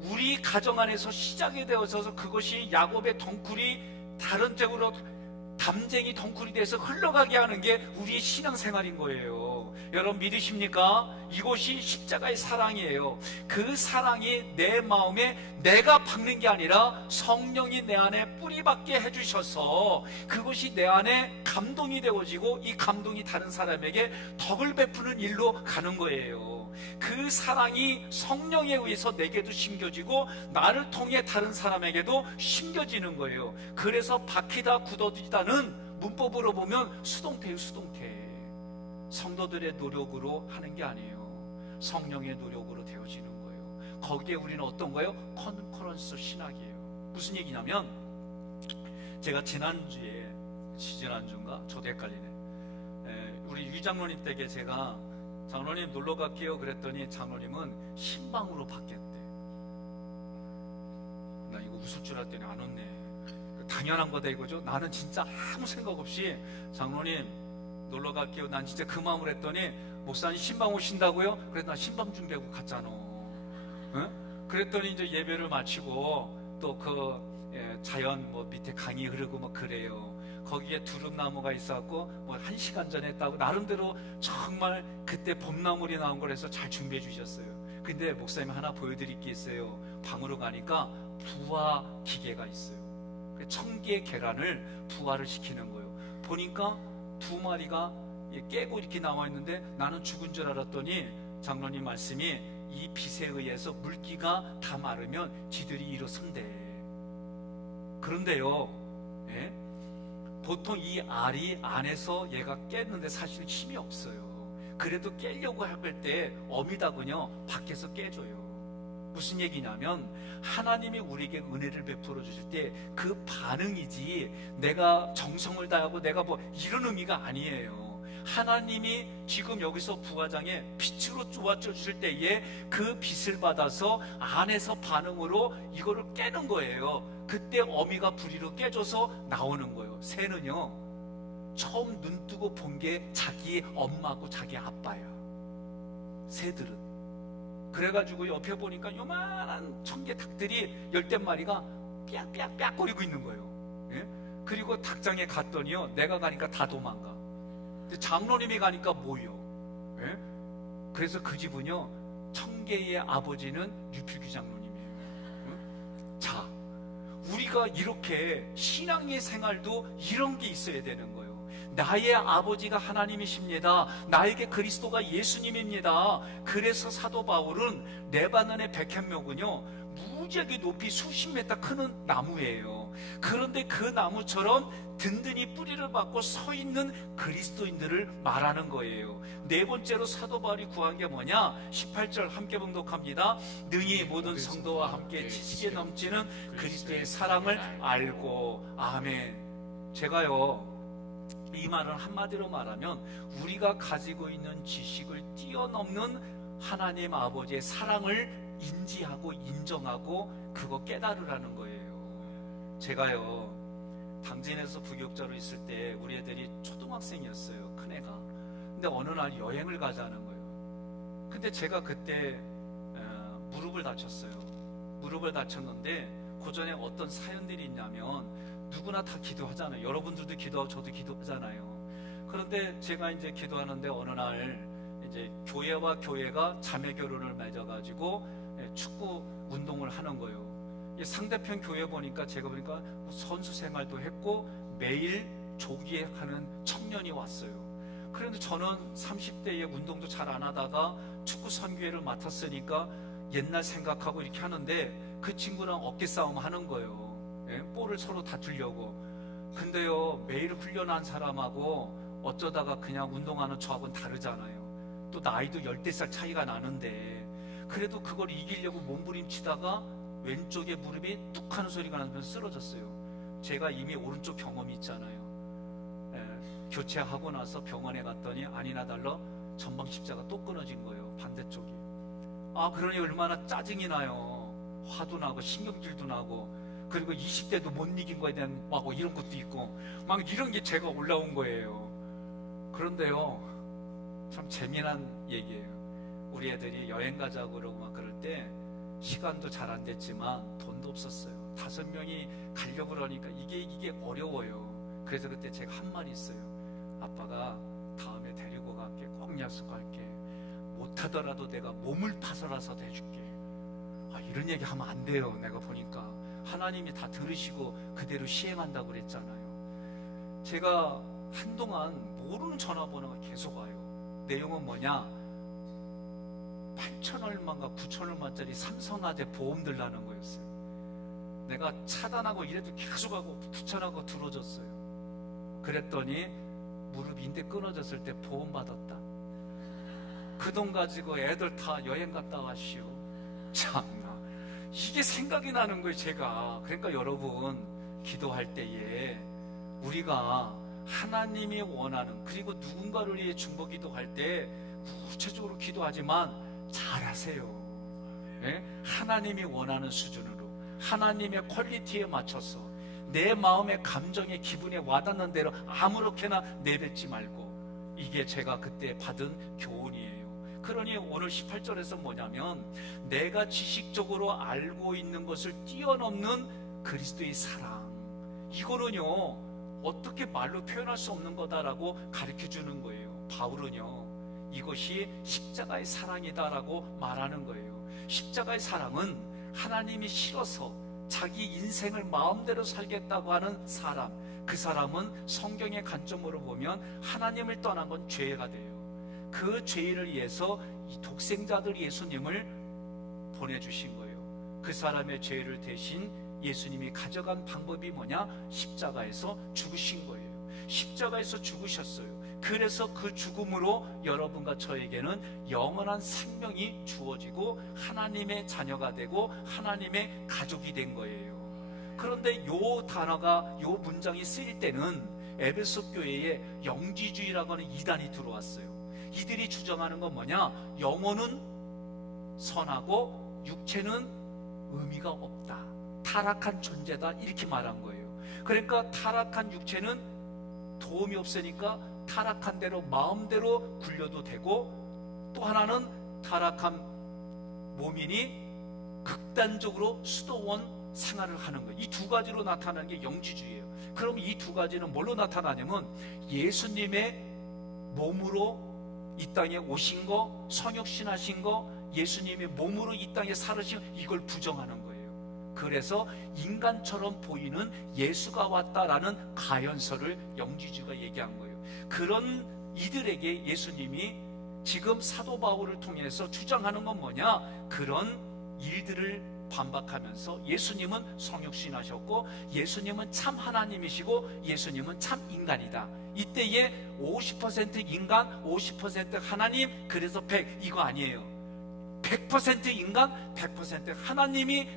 우리 가정 안에서 시작이 되어서 그것이 야곱의 덩굴이 다른 쪽으로 담쟁이 덩굴이 돼서 흘러가게 하는 게 우리의 신앙생활인 거예요. 여러분 믿으십니까? 이것이 십자가의 사랑이에요. 그 사랑이 내 마음에 내가 박는 게 아니라 성령이 내 안에 뿌리박게 해주셔서 그것이 내 안에 감동이 되어지고, 이 감동이 다른 사람에게 덕을 베푸는 일로 가는 거예요. 그 사랑이 성령에 의해서 내게도 심겨지고 나를 통해 다른 사람에게도 심겨지는 거예요. 그래서 박히다 굳어지다는 문법으로 보면 수동태예요. 수동태. 성도들의 노력으로 하는 게 아니에요. 성령의 노력으로 되어지는 거예요. 거기에 우리는 어떤 거예요? 컨커런스 신학이에요. 무슨 얘기냐면, 제가 지난주인가? 저도 헷갈리네. 우리 유 장로님 댁에 제가 장로님 놀러 갈게요 그랬더니 장로님은 신방으로 바뀌었대. 나 이거 웃을 줄 알았더니 안 웃네. 당연한 거다 이거죠. 나는 진짜 아무 생각 없이 장로님 놀러 갈게요, 난 진짜 그 마음으로 했더니, 목사님 신방 오신다고요? 그래서 나 신방 준비하고 갔잖아. 응? 그랬더니 이제 예배를 마치고 또 자연 밑에 강이 흐르고 그래요. 거기에 두릅나무가 있었고 1시간 전에 했다고 나름대로 정말 그때 봄나물이 나온 걸 해서 잘 준비해 주셨어요. 근데 목사님 하나 보여드릴 게 있어요. 방으로 가니까 부화 기계가 있어요. 1000개의 계란을 부화를 시키는 거예요. 보니까 2마리가 깨고 이렇게 나와 있는데, 나는 죽은 줄 알았더니 장로님 말씀이 이 빛에 의해서 물기가 다 마르면 지들이 일어선대. 그런데요, 예? 보통 이 알이 안에서 얘가 깼는데 사실 힘이 없어요. 그래도 깨려고 할 때 어미다군요 밖에서 깨줘요. 무슨 얘기냐면, 하나님이 우리에게 은혜를 베풀어 주실 때 그 반응이지 내가 정성을 다하고 내가 이런 의미가 아니에요. 하나님이 지금 여기서 부화장에 빛으로 쪼아줘 주실 때에 그 빛을 받아서 안에서 반응으로 이거를 깨는 거예요. 그때 어미가 부리로 깨져서 나오는 거예요. 새는요, 처음 눈 뜨고 본 게 자기 엄마고 자기 아빠야. 새들은. 그래가지고 옆에 보니까 요만한 1000개 닭들이 10마리가 삐약삐약 거리고 있는 거예요. 예? 그리고 닭장에 갔더니요, 내가 가니까 다 도망가. 근데 장로님이 가니까 모여. 예? 그래서 그 집은요, 1000개의 아버지는 유필규 장로님이에요. 예? 자, 우리가 이렇게 신앙의 생활도 이런 게 있어야 되는 거예요. 나의 아버지가 하나님이십니다. 나에게 그리스도가 예수님입니다. 그래서 사도 바울은 레바논의 백향목은요, 무지하게 높이 수십 메타 크는 나무예요. 그런데 그 나무처럼 든든히 뿌리를 받고 서 있는 그리스도인들을 말하는 거예요. 네 번째로 사도 바울이 구한 게 뭐냐? 18절 함께 봉독합니다. 능히 모든 성도와 함께 지식에 넘치는 그리스도의 사랑을 알고. 아멘. 제가요, 이 말은 한마디로 말하면 우리가 가지고 있는 지식을 뛰어넘는 하나님 아버지의 사랑을 인지하고 인정하고 그거 깨달으라는 거예요. 제가요, 당진에서 부교육자로 있을 때 우리 애들이 초등학생이었어요. 큰애가. 근데 어느 날 여행을 가자는 거예요. 근데 제가 그때 무릎을 다쳤어요. 무릎을 다쳤는데 그 전에 어떤 사연들이 있냐면, 누구나 다 기도하잖아요. 여러분들도 기도하고 저도 기도하잖아요. 그런데 제가 이제 기도하는데 어느 날 이제 교회와 교회가 자매 결혼을 맺어가지고 축구 운동을 하는 거예요. 상대편 교회 보니까 제가 보니까 선수 생활도 했고 매일 조기에 하는 청년이 왔어요. 그런데 저는 30대에 운동도 잘 안 하다가 축구 선교회를 맡았으니까 옛날 생각하고 이렇게 하는데 그 친구랑 어깨 싸움 하는 거예요. 볼을 서로 다투려고. 근데요, 매일 훈련한 사람하고 어쩌다가 그냥 운동하는 저하고는 다르잖아요. 또 나이도 10살 차이가 나는데 그래도 그걸 이기려고 몸부림치다가 왼쪽에 무릎이 뚝 하는 소리가 나면서 쓰러졌어요. 제가 이미 오른쪽 경험이 있잖아요. 교체하고 나서 병원에 갔더니 아니나 달라 전방 십자가 또 끊어진 거예요. 반대쪽이. 그러니 얼마나 짜증이 나요. 화도 나고 신경질도 나고, 그리고 20대도 못 이긴 거에 대한 막 이런 것도 있고 막 이런 게 제가 올라온 거예요. 그런데요, 참 재미난 얘기예요. 우리 애들이 여행 가자고 그러고 막 그럴 때 시간도 잘 안 됐지만 돈도 없었어요. 5명이 가려고 그러니까 이게 어려워요. 그래서 그때 제가 한 말이 있어요. 아빠가 다음에 데리고 갈게. 꼭 약속할게. 못하더라도 내가 몸을 파서라서 해줄게. 이런 얘기 하면 안 돼요. 내가 보니까 하나님이 다 들으시고 그대로 시행한다고 그랬잖아요. 제가 한동안 모르는 전화번호가 계속 와요. 내용은 뭐냐, 8천 얼마인가 9천 얼마짜리 삼성화재 보험 들라는 거였어요. 내가 차단하고 이래도 계속 하고 붙여나고 들어줬어요. 그랬더니 무릎 인대 끊어졌을 때 보험 받았다. 그 돈 가지고 애들 다 여행 갔다 왔시오. 참나, 이게 생각이 나는 거예요, 제가. 그러니까 여러분, 기도할 때에 우리가 하나님이 원하는, 그리고 누군가를 위해 중보 기도할 때 구체적으로 기도하지만 잘하세요. 네? 하나님이 원하는 수준으로, 하나님의 퀄리티에 맞춰서 내 마음의 감정에 기분에 와닿는 대로 아무렇게나 내뱉지 말고. 이게 제가 그때 받은 교훈이에요. 그러니 오늘 18절에서 뭐냐면, 내가 지식적으로 알고 있는 것을 뛰어넘는 그리스도의 사랑, 이거는요 어떻게 말로 표현할 수 없는 거다라고 가르쳐주는 거예요. 바울은요 이것이 십자가의 사랑이다라고 말하는 거예요. 십자가의 사랑은 하나님이 싫어서 자기 인생을 마음대로 살겠다고 하는 사람, 그 사람은 성경의 관점으로 보면 하나님을 떠난 건 죄가 돼요. 그 죄를 위해서 이 독생자들 예수님을 보내주신 거예요. 그 사람의 죄를 대신 예수님이 가져간 방법이 뭐냐? 십자가에서 죽으신 거예요. 십자가에서 죽으셨어요. 그래서 그 죽음으로 여러분과 저에게는 영원한 생명이 주어지고 하나님의 자녀가 되고 하나님의 가족이 된 거예요. 그런데 요 단어가, 요 문장이 쓰일 때는 에베소 교회에 영지주의라고 하는 이단이 들어왔어요. 이들이 주장하는 건 뭐냐? 영혼은 선하고 육체는 의미가 없다, 타락한 존재다, 이렇게 말한 거예요. 그러니까 타락한 육체는 도움이 없으니까 타락한 대로 마음대로 굴려도 되고, 또 하나는 타락한 몸이니 극단적으로 수도원 생활을 하는 거예요. 이 두 가지로 나타나는 게 영지주의예요. 그럼 이 두 가지는 뭘로 나타나냐면, 예수님의 몸으로 이 땅에 오신 거, 성육신하신 거, 예수님의 몸으로 이 땅에 살으신 거, 이걸 부정하는 거예요. 그래서 인간처럼 보이는 예수가 왔다라는 가연설을 영지주의가 얘기한 거예요. 그런 이들에게 예수님이 지금 사도 바울을 통해서 주장하는 건 뭐냐? 그런 일들을 반박하면서 예수님은 성육신하셨고 예수님은 참 하나님이시고 예수님은 참 인간이다. 이때에 50% 인간, 50% 하나님, 그래서 100, 이거 아니에요. 100% 인간, 100% 하나님이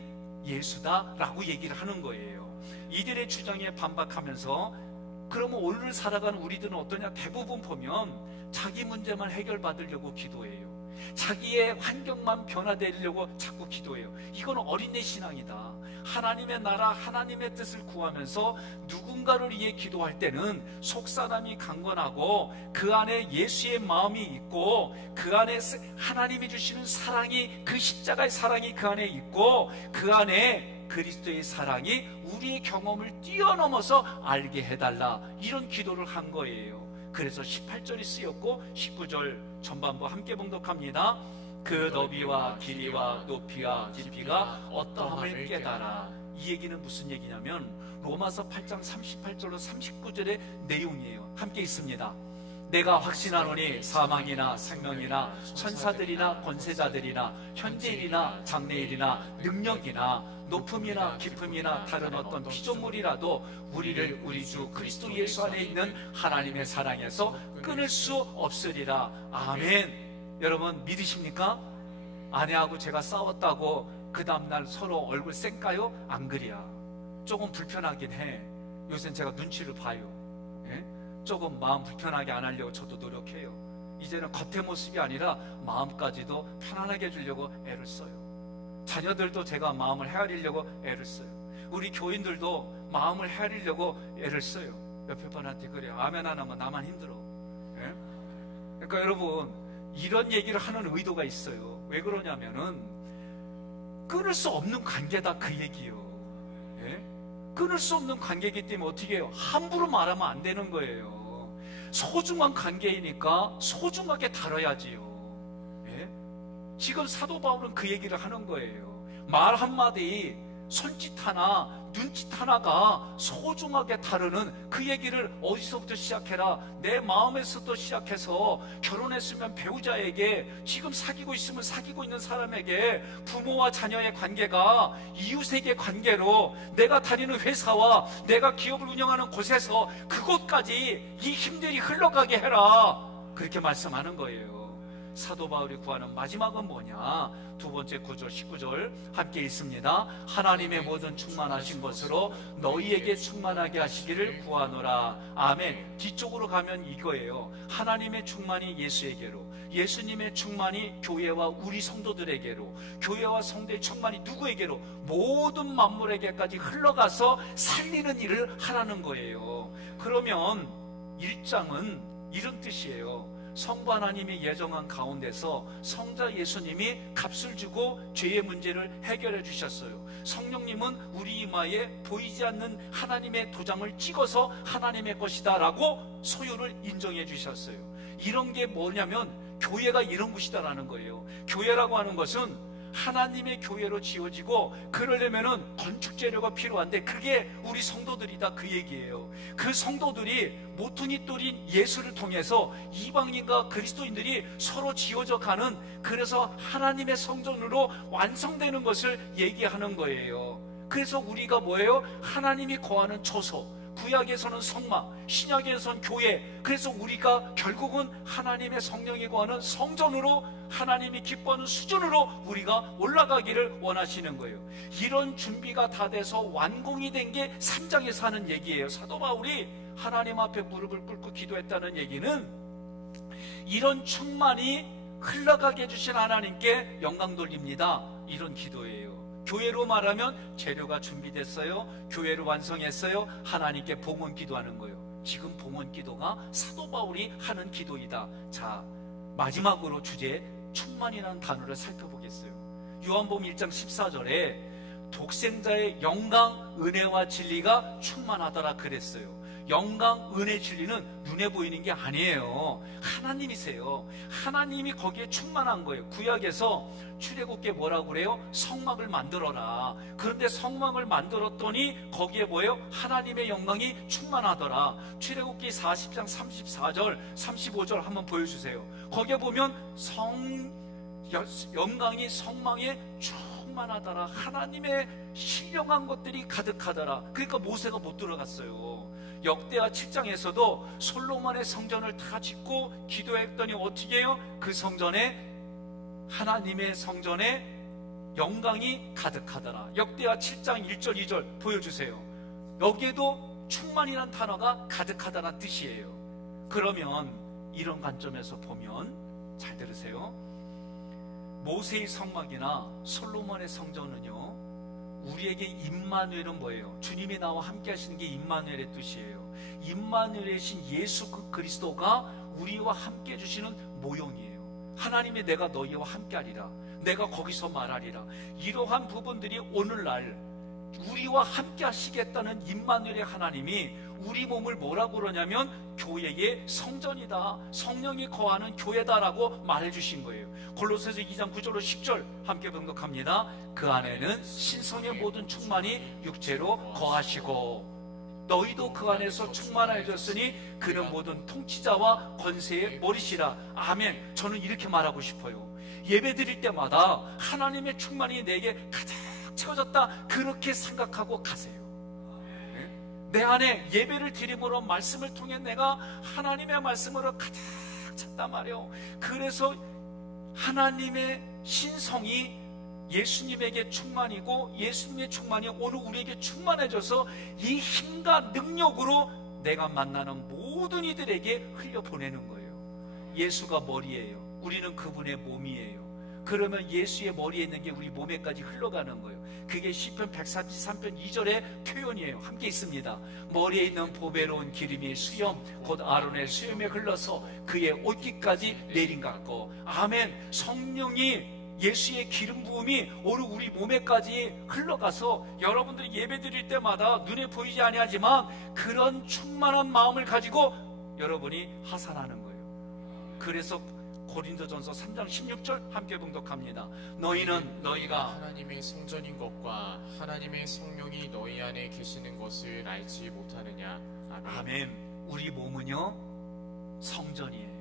예수다라고 얘기를 하는 거예요. 이들의 주장에 반박하면서, 그러면 오늘 살아가는 우리들은 어떠냐? 대부분 보면 자기 문제만 해결받으려고 기도해요. 자기의 환경만 변화되려고 자꾸 기도해요. 이건 어린애 신앙이다. 하나님의 나라, 하나님의 뜻을 구하면서 누군가를 위해 기도할 때는 속사람이 강건하고 그 안에 예수의 마음이 있고 그 안에 하나님이 주시는 사랑이, 그 십자가의 사랑이 그 안에 있고 그 안에 그리스도의 사랑이 우리의 경험을 뛰어넘어서 알게 해달라, 이런 기도를 한 거예요. 그래서 18절이 쓰였고 19절 전반부 함께 봉독합니다. 그 너비와 길이와 높이와 깊이가 어떠함을 깨달아. 이 얘기는 무슨 얘기냐면 로마서 8장 38절로 39절의 내용이에요. 함께 있습니다. 내가 확신하노니 사망이나 생명이나 천사들이나 권세자들이나 현재일이나 장래일이나 능력이나 높음이나 깊음이나 다른 어떤 피조물이라도 우리를 우리 주 그리스도 예수 안에 있는 하나님의 사랑에서 끊을 수 없으리라. 아멘. 여러분 믿으십니까? 아내하고 제가 싸웠다고 그 다음날 서로 얼굴 쌩까요? 안 그래야. 조금 불편하긴 해. 요새는 제가 눈치를 봐요. 예? 조금 마음 불편하게 안 하려고 저도 노력해요. 이제는 겉의 모습이 아니라 마음까지도 편안하게 해주려고 애를 써요. 자녀들도 제가 마음을 헤아리려고 애를 써요. 우리 교인들도 마음을 헤아리려고 애를 써요. 옆에 분한테 그래요. 아멘 안 하면 나만 힘들어. 예? 그러니까 여러분 이런 얘기를 하는 의도가 있어요. 왜 그러냐면은 끊을 수 없는 관계다 그 얘기예요. 예? 끊을 수 없는 관계이기 때문에 어떻게 해요? 함부로 말하면 안 되는 거예요. 소중한 관계이니까 소중하게 다뤄야지요. 예? 지금 사도 바울은 그 얘기를 하는 거예요. 말 한마디, 손짓 하나, 눈짓 하나가 소중하게 다루는 그 얘기를 어디서부터 시작해라? 내 마음에서부터 시작해서 결혼했으면 배우자에게, 지금 사귀고 있으면 사귀고 있는 사람에게, 부모와 자녀의 관계가 이웃에게 관계로, 내가 다니는 회사와 내가 기업을 운영하는 곳에서 그곳까지 이 힘들이 흘러가게 해라. 그렇게 말씀하는 거예요. 사도 바울이 구하는 마지막은 뭐냐? 두 번째 9절 19절 함께 읽습니다. 하나님의 모든 충만하신 것으로 너희에게 충만하게 하시기를 구하노라. 아멘. 뒤쪽으로 가면 이거예요. 하나님의 충만이 예수에게로, 예수님의 충만이 교회와 우리 성도들에게로, 교회와 성도의 충만이 누구에게로? 모든 만물에게까지 흘러가서 살리는 일을 하라는 거예요. 그러면 1장은 이런 뜻이에요. 성부 하나님이 예정한 가운데서 성자 예수님이 값을 주고 죄의 문제를 해결해 주셨어요. 성령님은 우리 이마에 보이지 않는 하나님의 도장을 찍어서 하나님의 것이다 라고 소유를 인정해 주셨어요. 이런 게 뭐냐면 교회가 이런 곳이다라는 거예요. 교회라고 하는 것은 하나님의 교회로 지어지고, 그러려면은 건축 재료가 필요한데 그게 우리 성도들이다 그 얘기예요. 그 성도들이 모퉁이 돌인 예수를 통해서 이방인과 그리스도인들이 서로 지어져 가는, 그래서 하나님의 성전으로 완성되는 것을 얘기하는 거예요. 그래서 우리가 뭐예요? 하나님이 거하는 처소, 구약에서는 성막, 신약에서는 교회. 그래서 우리가 결국은 하나님의 성령이 거하는 성전으로, 하나님이 기뻐하는 수준으로 우리가 올라가기를 원하시는 거예요. 이런 준비가 다 돼서 완공이 된 게 3장에서 하는 얘기예요. 사도 바울이 하나님 앞에 무릎을 꿇고 기도했다는 얘기는 이런 충만이 흘러가게 해주신 하나님께 영광 돌립니다, 이런 기도예요. 교회로 말하면 재료가 준비됐어요. 교회를 완성했어요. 하나님께 봉헌 기도하는 거예요. 지금 봉헌 기도가 사도 바울이 하는 기도이다. 자, 마지막으로 주제 충만이라는 단어를 살펴보겠어요. 요한복음 1장 14절에 독생자의 영광, 은혜와 진리가 충만하더라 그랬어요. 영광, 은혜, 진리는 눈에 보이는 게 아니에요. 하나님이세요. 하나님이 거기에 충만한 거예요. 구약에서 출애굽기에 뭐라고 그래요? 성막을 만들어라. 그런데 성막을 만들었더니 거기에 뭐예요? 하나님의 영광이 충만하더라. 출애굽기 40장 34절 35절 한번 보여주세요. 거기에 보면 영광이 성막에 충만하더라. 하나님의 신령한 것들이 가득하더라. 그러니까 모세가 못 들어갔어요. 역대하 7장에서도 솔로몬의 성전을 다 짓고 기도했더니 어떻게 해요? 그 성전에, 하나님의 성전에 영광이 가득하더라. 역대하 7장 1절 2절 보여주세요. 여기에도 충만이라는 단어가 가득하다는 뜻이에요. 그러면 이런 관점에서 보면, 잘 들으세요. 모세의 성막이나 솔로몬의 성전은요, 우리에게 임마누엘은 뭐예요? 주님이 나와 함께 하시는 게 임마누엘의 뜻이에요. 임마누엘이신 예수 그리스도가 우리와 함께 해주시는 모형이에요. 하나님이 내가 너희와 함께 하리라, 내가 거기서 말하리라. 이러한 부분들이 오늘날 우리와 함께 하시겠다는 임마누엘의 하나님이 우리 몸을 뭐라고 그러냐면 교회의 성전이다, 성령이 거하는 교회다라고 말해주신 거예요. 골로새서 2장 9절로 10절 함께 봉독합니다. 그 안에는 신성의 모든 충만이 육체로 거하시고 너희도 그 안에서 충만하여졌으니 그는 모든 통치자와 권세의 머리시라. 아멘. 저는 이렇게 말하고 싶어요. 예배 드릴 때마다 하나님의 충만이 내게 가득 채워졌다, 그렇게 생각하고 가세요. 내 안에 예배를 드림으로 말씀을 통해 내가 하나님의 말씀으로 가득 찼단 말이에요. 그래서 하나님의 신성이 예수님에게 충만이고 예수님의 충만이 오늘 우리에게 충만해져서 이 힘과 능력으로 내가 만나는 모든 이들에게 흘려보내는 거예요. 예수가 머리예요. 우리는 그분의 몸이에요. 그러면 예수의 머리에 있는 게 우리 몸에까지 흘러가는 거예요. 그게 시편 133편 2절의 표현이에요. 함께 있습니다. 머리에 있는 보배로운 기름이 수염 곧 아론의 수염에 흘러서 그의 옷깃까지 내린 같고. 아멘. 성령이 예수의 기름 부음이 오늘 우리 몸에까지 흘러가서 여러분들이 예배 드릴 때마다 눈에 보이지 아니하지만 그런 충만한 마음을 가지고 여러분이 하산하는 거예요. 그래서 고린도전서 3장 16절 함께 봉독합니다. 너희가 하나님의 성전인 것과 하나님의 성령이 너희 안에 계시는 것을 알지 못하느냐. 아멘. 아멘. 우리 몸은요 성전이에요.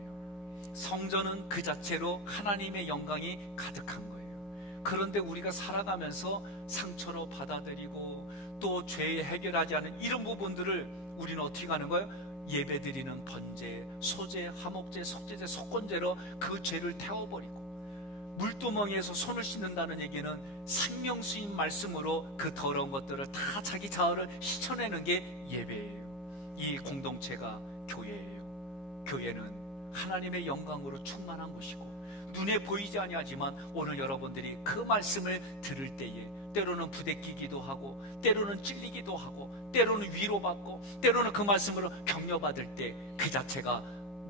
성전은 그 자체로 하나님의 영광이 가득한 거예요. 그런데 우리가 살아가면서 상처로 받아들이고 또 죄에 해결하지 않은 이런 부분들을 우리는 어떻게 하는 거예요? 예배드리는 번제, 소제, 화목제, 속죄제, 속건제로 그 죄를 태워버리고, 물두멍에서 손을 씻는다는 얘기는 생명수인 말씀으로 그 더러운 것들을 다 자기 자아를 씻어내는 게 예배예요. 이 공동체가 교회예요. 교회는 하나님의 영광으로 충만한 곳이고 눈에 보이지 아니하지만 오늘 여러분들이 그 말씀을 들을 때에 때로는 부대끼기도 하고 때로는 찔리기도 하고 때로는 위로받고 때로는 그 말씀으로 격려받을 때 그 자체가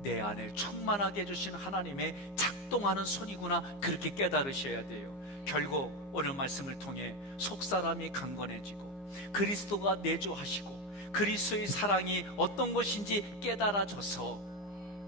내 안에 충만하게 해주신 하나님의 작동하는 손이구나, 그렇게 깨달으셔야 돼요. 결국 오늘 말씀을 통해 속사람이 강건해지고 그리스도가 내주하시고 그리스도의 사랑이 어떤 것인지 깨달아져서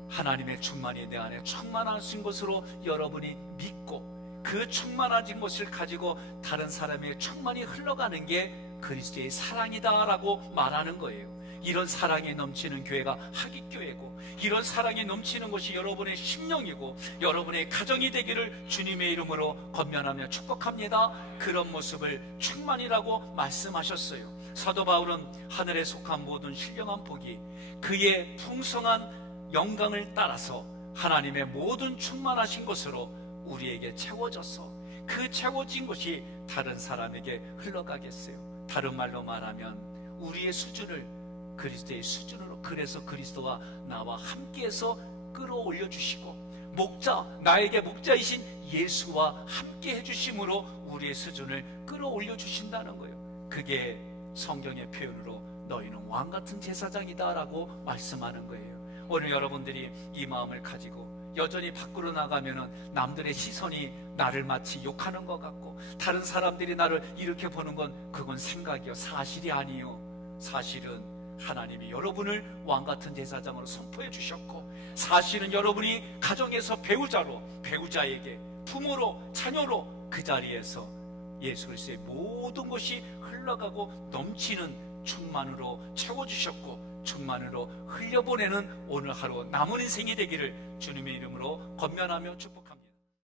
하나님의 충만이 내 안에 충만하신 것으로 여러분이 믿고 그 충만해진 것을 가지고 다른 사람의 충만이 흘러가는 게 그리스도의 사랑이다라고 말하는 거예요. 이런 사랑이 넘치는 교회가 하깃교회고, 이런 사랑이 넘치는 것이 여러분의 심령이고 여러분의 가정이 되기를 주님의 이름으로 권면하며 축복합니다. 그런 모습을 충만이라고 말씀하셨어요. 사도 바울은 하늘에 속한 모든 신령한 복이 그의 풍성한 영광을 따라서 하나님의 모든 충만하신 것으로 우리에게 채워져서 그 채워진 것이 다른 사람에게 흘러가겠어요. 다른 말로 말하면 우리의 수준을 그리스도의 수준으로, 그래서 그리스도와 나와 함께해서 끌어올려 주시고 나에게 목자이신 예수와 함께 해주심으로 우리의 수준을 끌어올려 주신다는 거예요. 그게 성경의 표현으로 너희는 왕같은 제사장이다 라고 말씀하는 거예요. 오늘 여러분들이 이 마음을 가지고 여전히 밖으로 나가면은 남들의 시선이 나를 마치 욕하는 것 같고 다른 사람들이 나를 이렇게 보는 건 그건 생각이요, 사실이 아니요. 사실은 하나님이 여러분을 왕같은 제사장으로 선포해 주셨고, 사실은 여러분이 가정에서 배우자에게 부모로 자녀로 그 자리에서 예수 그리스도의 모든 것이 흘러가고 넘치는 충만으로 채워주셨고 충만으로 흘려보내는 오늘 하루 남은 인생이 되기를 주님의 이름으로 권면하며 축복합니다.